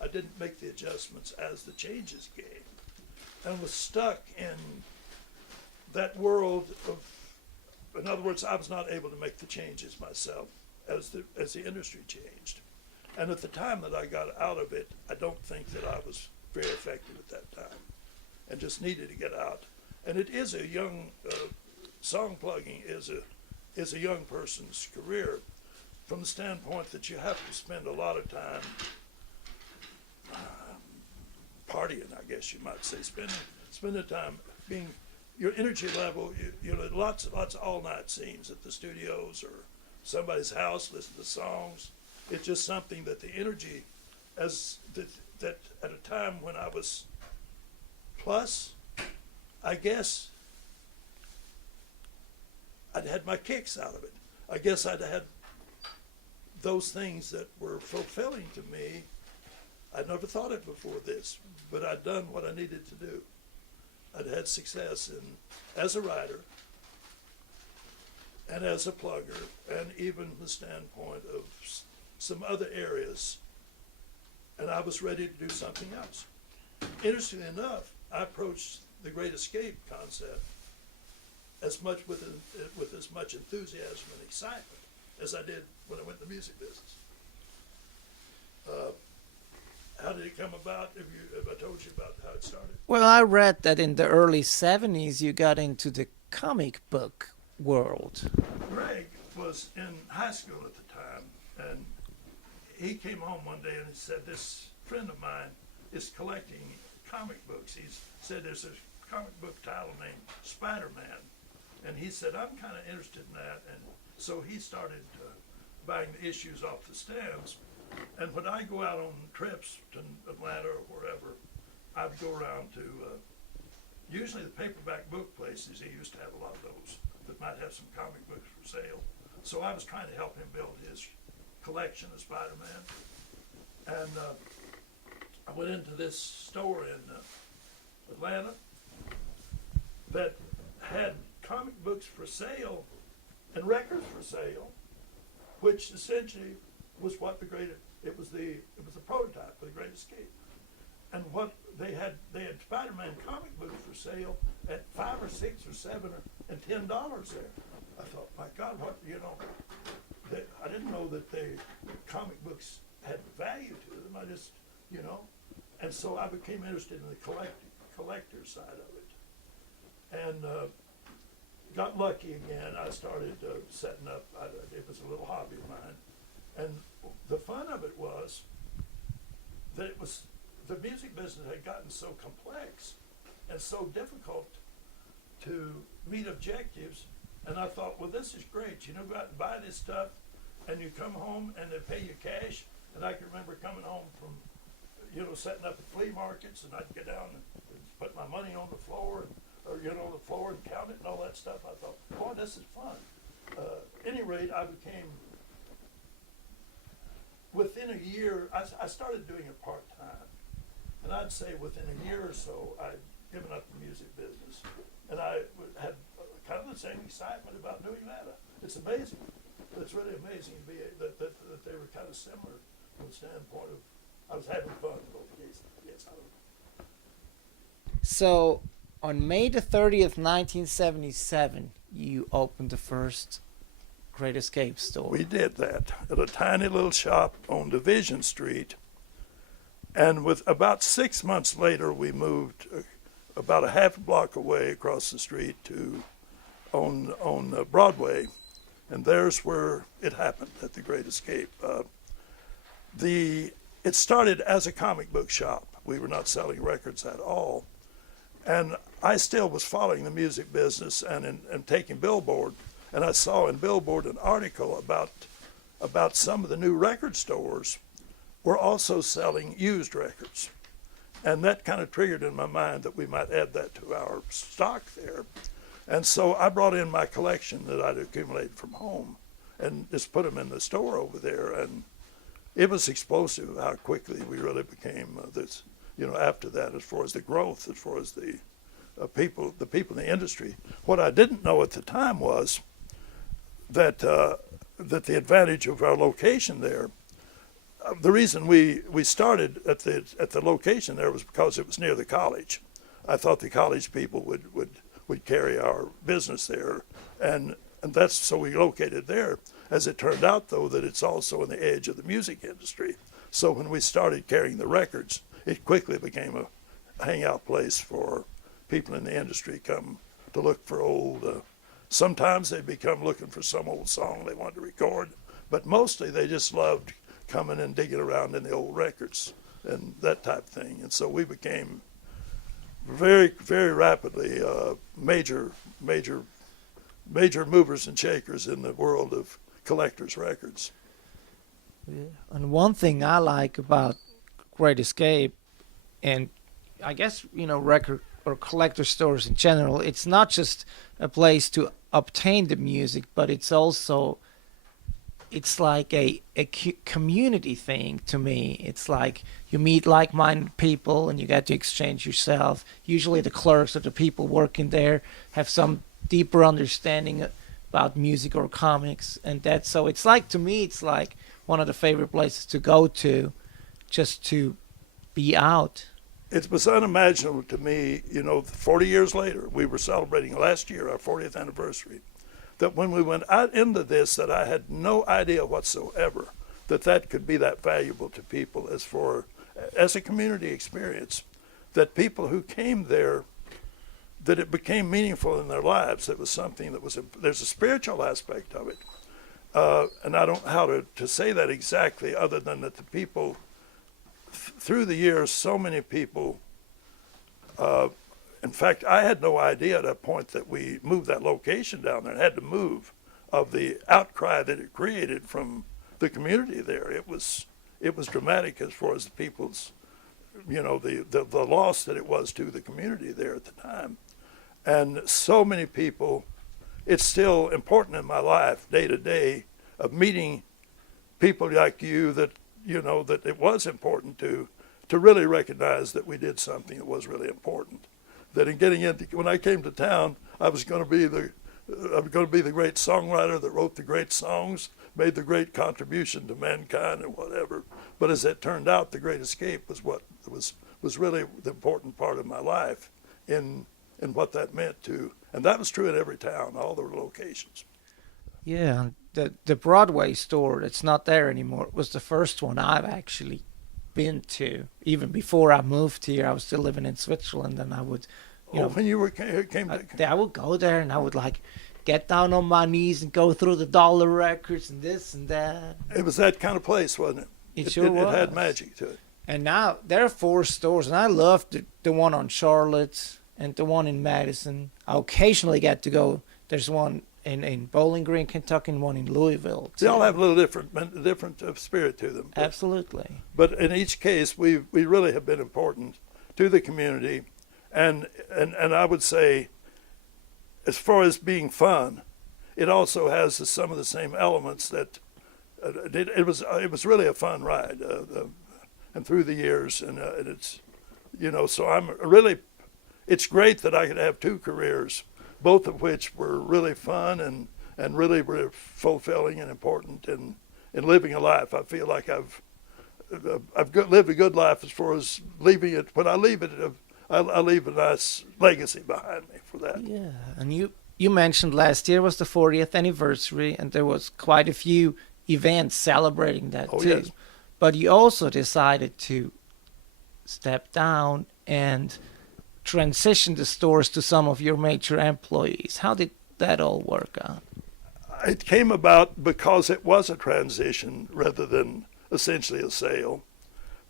I didn't make the adjustments as the changes came, and was stuck in that world of, in other words, I was not able to make the changes myself as the industry changed. And at the time that I got out of it, I don't think that I was very effective at that time, and just needed to get out. And it is a young, song plugging is a young person's career, from the standpoint that you have to spend a lot of time partying, I guess you might say, spend the time being, your energy level, you know, lots of all-night scenes at the studios or somebody's house, listen to songs. It's just something that the energy, that at a time when I was plus, I guess I'd had my kicks out of it. I guess I'd had those things that were fulfilling to me. I'd never thought it before this, but I'd done what I needed to do. I'd had success as a writer and as a plugger, and even from the standpoint of some other areas, and I was ready to do something else. Interestingly enough, I approached the Great Escape concept with as much enthusiasm and excitement as I did when I went in the music business. How did it come about? Have I told you about how it started? Well, I read that in the early 70s you got into the comic book world. Greg was in high school at the time, and he came home one day and he said, this friend of mine is collecting comic books. He said there's a comic book title named Spider-Man, and he said, I'm kind of interested in that. And so he started buying the issues off the stands. And when I go out on trips to Atlanta or wherever, I'd go around to usually the paperback book places. He used to have a lot of those that might have some comic books for sale. So I was trying to help him build his collection of Spider-Man. And I went into this store in Atlanta that had comic books for sale and records for sale, which essentially was what it was the prototype for the Great Escape. And what they had Spider-Man comic books for sale at $5 or $6 or $7 and $10 there. I thought, my God, what, you know, I didn't know that comic books had value to them. I just, you know, and so I became interested in the collector side of it, and got lucky again. I started setting up. It was a little hobby of mine, and the fun of it was that the music business had gotten so complex and so difficult to meet objectives. And I thought, well, this is great. You know, go out and buy this stuff, and you come home and they pay you cash. And I can remember coming home from, you know, setting up at flea markets, and I'd get down and put my money on the floor, and count it and all that stuff. I thought, boy, this is fun. At any rate, I became, within a year, I started doing it part-time. And I'd say within a year or so, I'd given up the music business. And I had kind of the same excitement about doing that. It's amazing. It's really amazing to be that they were kind of similar from the standpoint of I was having fun in both cases. Yes, I don't know. So on May the 30th, 1977, you opened the first Great Escape store. We did that at a tiny little shop on Division Street. And with about 6 months later, we moved about a half a block away across the street to on Broadway, and there's where it happened at the Great Escape. It started as a comic book shop. We were not selling records at all, and I still was following the music business and taking Billboard, and I saw in Billboard an article about some of the new record stores were also selling used records. And that kind of triggered in my mind that we might add that to our stock there. And so I brought in my collection that I'd accumulated from home and just put them in the store over there. And it was explosive how quickly we really became this, you know, after that, as far as the growth, as far as the people in the industry. What I didn't know at the time was that that the advantage of our location there, the reason we started at the location there was because it was near the college. I thought the college people would carry our business there, and that's so we located there. As it turned out, though, that it's also on the edge of the music industry. So when we started carrying the records, it quickly became a hangout place for people in the industry come to look for old. Sometimes they'd become looking for some old song they wanted to record, but mostly they just loved coming and digging around in the old records and that type of thing. And so we became very, very rapidly major movers and shakers in the world of collectors' records. Yeah. And one thing I like about Great Escape, and I guess, record or collector stores in general, it's not just a place to obtain the music, but it's also, it's like a community thing to me. It's like you meet like-minded people and you get to exchange yourself. Usually the clerks or the people working there have some deeper understanding about music or comics, and that's so it's like, to me, it's like one of the favorite places to go to just to be out. It was unimaginable to me, 40 years later, we were celebrating last year our 40th anniversary, that when we went out into this, that I had no idea whatsoever that could be that valuable to people as a community experience, that people who came there, that it became meaningful in their lives. It was something that there's a spiritual aspect of it. And I don't know how to say that exactly, other than that the people, through the years, so many people, in fact, I had no idea at that point that we moved that location down there and had to move, of the outcry that it created from the community there. It was dramatic as far as the people's, the loss that it was to the community there at the time. And so many people, it's still important in my life, day to day, of meeting people like you that, that it was important to really recognize that we did something that was really important. That in getting into, when I came to town, I was going to be the great songwriter that wrote the great songs, made the great contribution to mankind and whatever. But as it turned out, the Great Escape was what was really the important part of my life in what that meant to, and that was true in every town, all the locations. Yeah, the Broadway store that's not there anymore was the first one I've actually been to. Even before I moved here, I was still living in Switzerland, and I would, when you came to, I would go there and I would like get down on my knees and go through the dollar records and this and that. It was that kind of place, wasn't it? It sure was. It had magic to it. And now there are 4 stores, and I love the one on Charlotte and the one in Madison. I occasionally get to go. There's one in Bowling Green, Kentucky, and one in Louisville. They all have a little different spirit to them. Absolutely. But in each case, we really have been important to the community, and I would say, as far as being fun, it also has some of the same elements that it was really a fun ride, and through the years, and it's, so I'm really. It's great that I could have 2 careers, both of which were really fun and really were fulfilling and important in living a life. I feel like I've lived a good life as far as leaving it. When I leave it, I leave a nice legacy behind me for that. Yeah, and you mentioned last year was the 40th anniversary, and there was quite a few events celebrating that too. Yes. But you also decided to step down and transition the stores to some of your major employees. How did that all work out? It came about because it was a transition rather than essentially a sale,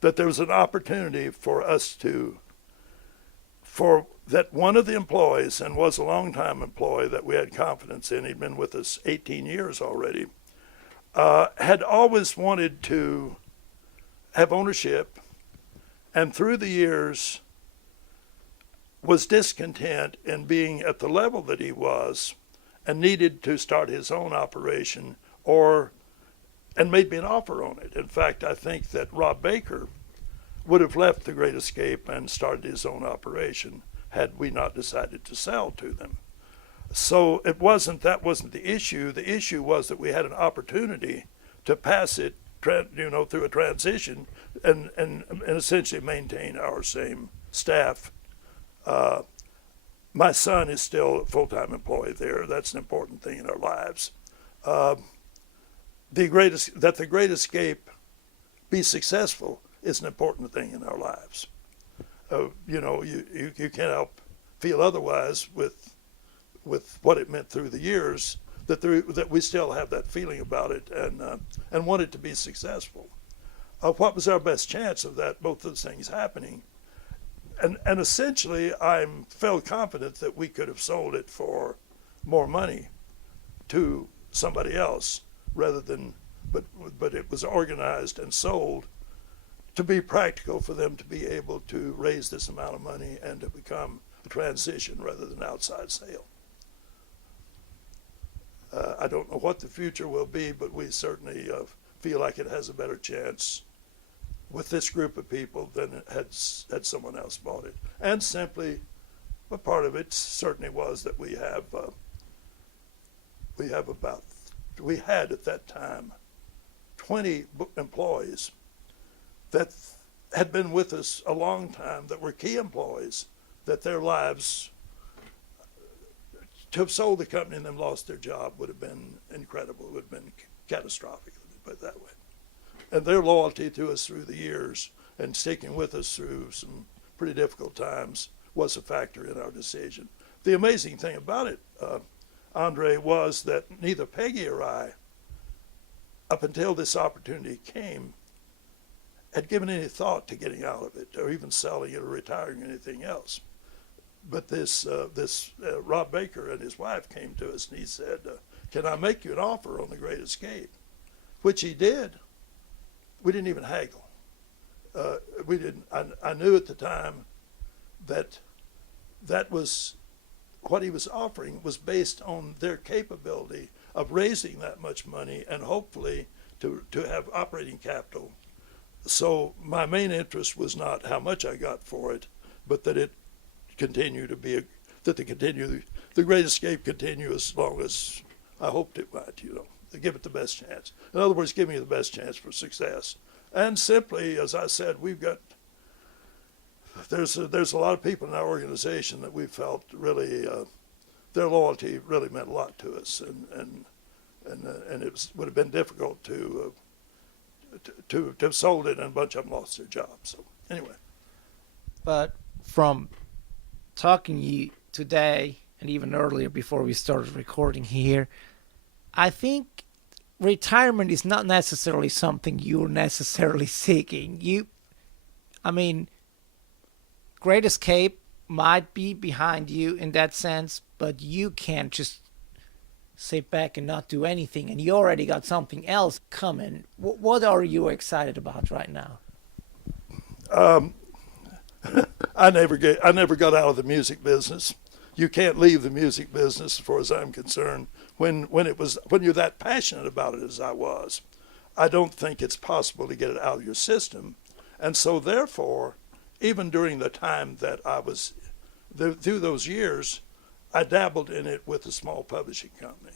that there was an opportunity for us for that one of the employees, and was a long-time employee that we had confidence in, he'd been with us 18 years already, had always wanted to have ownership, and through the years was discontent in being at the level that he was and needed to start his own operation and made me an offer on it. In fact, I think that Rob Baker would have left the Great Escape and started his own operation had we not decided to sell to them. So that wasn't the issue. The issue was that we had an opportunity to pass it, through a transition, and essentially maintain our same staff. My son is still a full-time employee there. That's an important thing in our lives. The Great Escape be successful is an important thing in our lives. You can't help feel otherwise with what it meant through the years, that we still have that feeling about it and want it to be successful. What was our best chance of that, both those things happening? And essentially, I felt confident that we could have sold it for more money to somebody else rather than, but it was organized and sold to be practical for them to be able to raise this amount of money and to become a transition rather than outside sale. I don't know what the future will be, but we certainly feel like it has a better chance with this group of people than it had someone else bought it. And simply, a part of it certainly was that we had at that time 20 employees that had been with us a long time, that were key employees, that their lives, to have sold the company and then lost their job would have been incredible. It would have been catastrophic, let me put it that way. And their loyalty to us through the years and sticking with us through some pretty difficult times was a factor in our decision. The amazing thing about it, Andre, was that neither Peggy or I, up until this opportunity came, had given any thought to getting out of it or even selling it or retiring or anything else. But this Rob Baker and his wife came to us and he said, can I make you an offer on the Great Escape? Which he did. We didn't even haggle. We didn't. I knew at the time that was what he was offering was based on their capability of raising that much money and hopefully to have operating capital. So my main interest was not how much I got for it, but that it continue to be the Great Escape continue as long as I hoped it might, to give it the best chance. In other words, give me the best chance for success. And simply, as I said, there's a lot of people in our organization that we felt really their loyalty really meant a lot to us, and it would have been difficult to have sold it, and a bunch of them lost their jobs. So anyway. But from talking to you today and even earlier before we started recording here, I think retirement is not necessarily something you're necessarily seeking. Great Escape might be behind you in that sense, but you can't just sit back and not do anything, and you already got something else coming. What are you excited about right now? I never got out of the music business. You can't leave the music business, as far as I'm concerned. When you're that passionate about it as I was, I don't think it's possible to get it out of your system. And so therefore, even during the time that I was through those years, I dabbled in it with a small publishing company.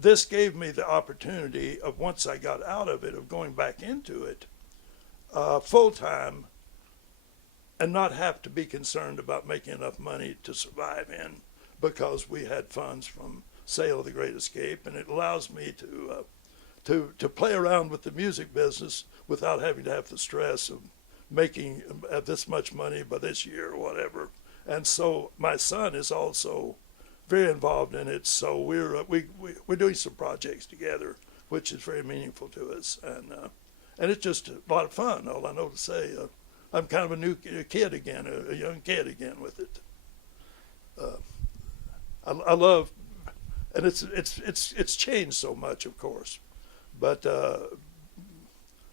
This gave me the opportunity of, once I got out of it, of going back into it full time, and not have to be concerned about making enough money to survive in, because we had funds from sale of the Great Escape, and it allows me to play around with the music business without having to have the stress of making this much money by this year or whatever. And so my son is also very involved in it. So we're doing some projects together, which is very meaningful to us, and it's just a lot of fun. All I know to say. I'm kind of a new kid again, a young kid again with it. I love, and it's changed so much, of course, but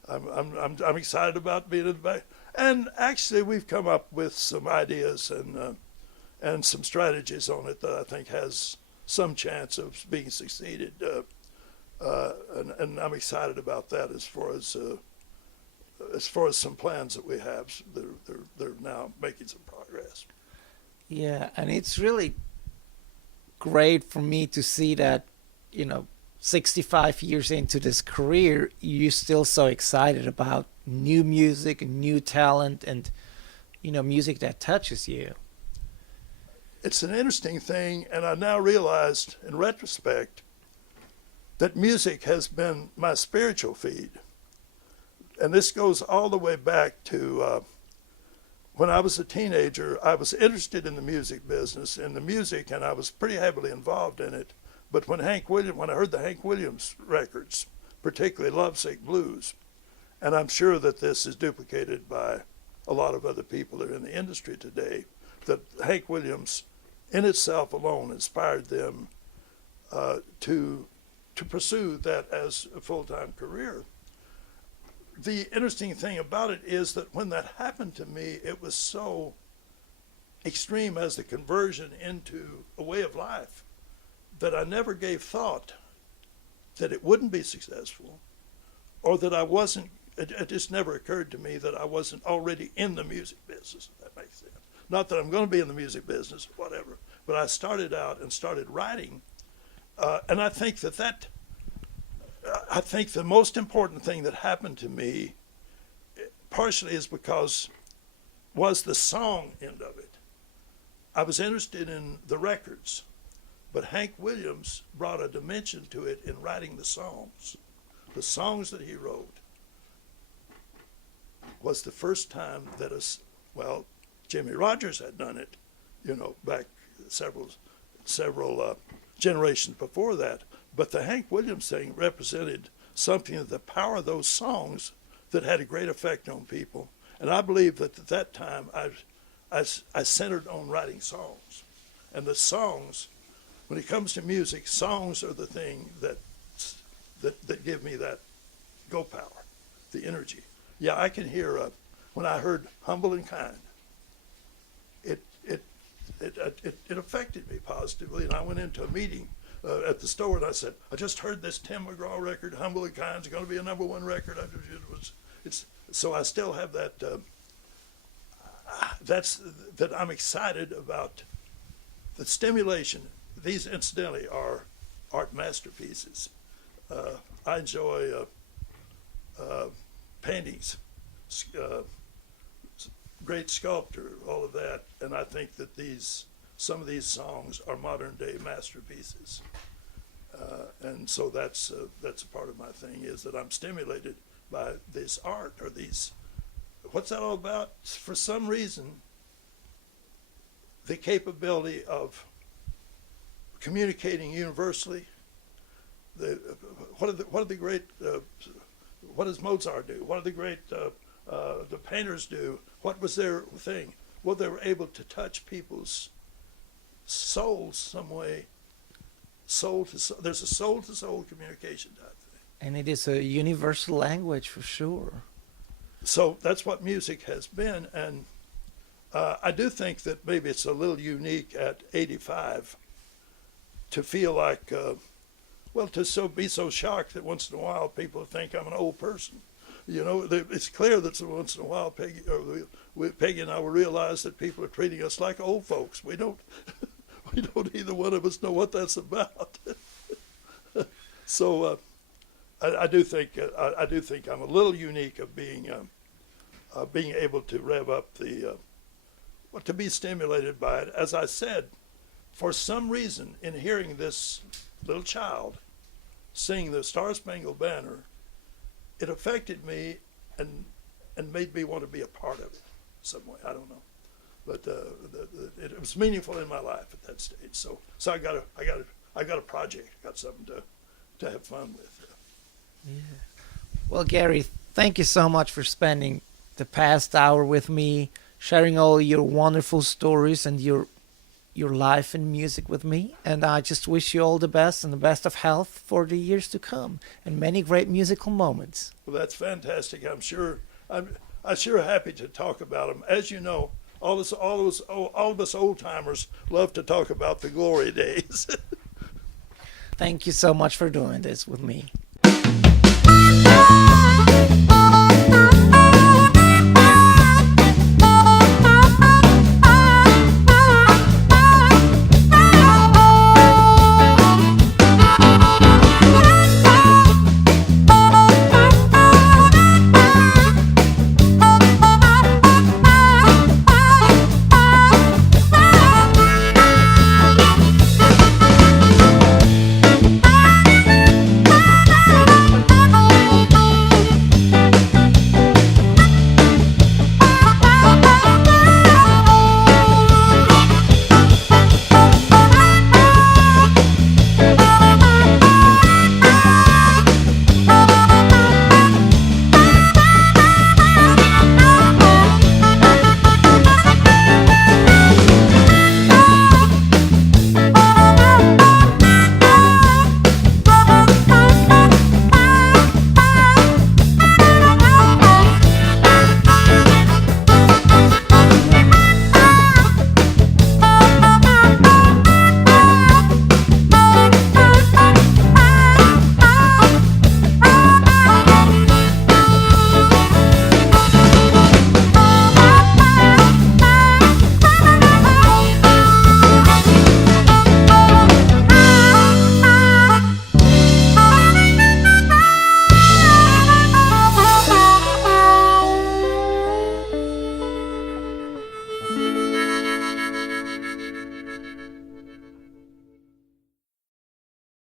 I'm excited about being in the back. And actually, we've come up with some ideas and some strategies on it that I think has some chance of being succeeded, and I'm excited about that as far as some plans that we have. They're now making some progress. Yeah, and it's really great for me to see that, 65 years into this career, you're still so excited about new music and new talent and, music that touches you. It's an interesting thing, and I now realized in retrospect that music has been my spiritual feed. And this goes all the way back to when I was a teenager. I was interested in the music business, and I was pretty heavily involved in it. But when I heard the Hank Williams records, particularly Lovesick Blues, and I'm sure that this is duplicated by a lot of other people that are in the industry today, that Hank Williams in itself alone inspired them to pursue that as a full-time career. The interesting thing about it is that when that happened to me, it was so extreme as the conversion into a way of life that I never gave thought that it wouldn't be successful, or that I wasn't, it just never occurred to me that I wasn't already in the music business, if that makes sense. Not that I'm going to be in the music business or whatever, but I started out and started writing, and I think I think the most important thing that happened to me partially is was the song end of it. I was interested in the records, but Hank Williams brought a dimension to it in writing the songs. The songs that he wrote was the first time that Jimmy Rogers had done it, back several generations before that. But the Hank Williams thing represented something of the power of those songs that had a great effect on people. And I believe that at that time I centered on writing songs. And the songs, when it comes to music, songs are the thing that give me that go power, the energy. Yeah, I can hear when I heard "Humble and Kind," it affected me positively, and I went into a meeting at the store and I said, I just heard this Tim McGraw record, "Humble and Kind" is going to be a #1 record. So I still have that. That I'm excited about the stimulation. These, incidentally, are art masterpieces. I enjoy paintings, great sculpture, all of that, and I think that some of these songs are modern day masterpieces. And so that's a part of my thing, is that I'm stimulated by this art, or these, what's that all about? For some reason, the capability of communicating universally. What does Mozart do? What do the great the painters do? What was their thing? Well, they were able to touch people's souls some way. Soul to soul. There's a soul to soul communication type thing. And it is a universal language for sure. So that's what music has been, and I do think that maybe it's a little unique at 85 to feel like, to be so shocked that once in a while people think I'm an old person. It's clear that once in a while Peggy and I will realize that people are treating us like old folks. We don't either one of us know what that's about. So I do think I'm a little unique of being able to rev up to be stimulated by it. As I said, for some reason, in hearing this little child sing the Star Spangled Banner, it affected me and made me want to be a part of it some way. I don't know, but it was meaningful in my life at that stage. So I got a project. I got something to have fun with. Yeah. Well, Gary, thank you so much for spending the past hour with me, sharing all your wonderful stories and your life and music with me. And I just wish you all the best and the best of health for the years to come, and many great musical moments. Well, that's fantastic. I'm sure happy to talk about them. As you know, all of us old timers love to talk about the glory days. Thank you so much for doing this with me.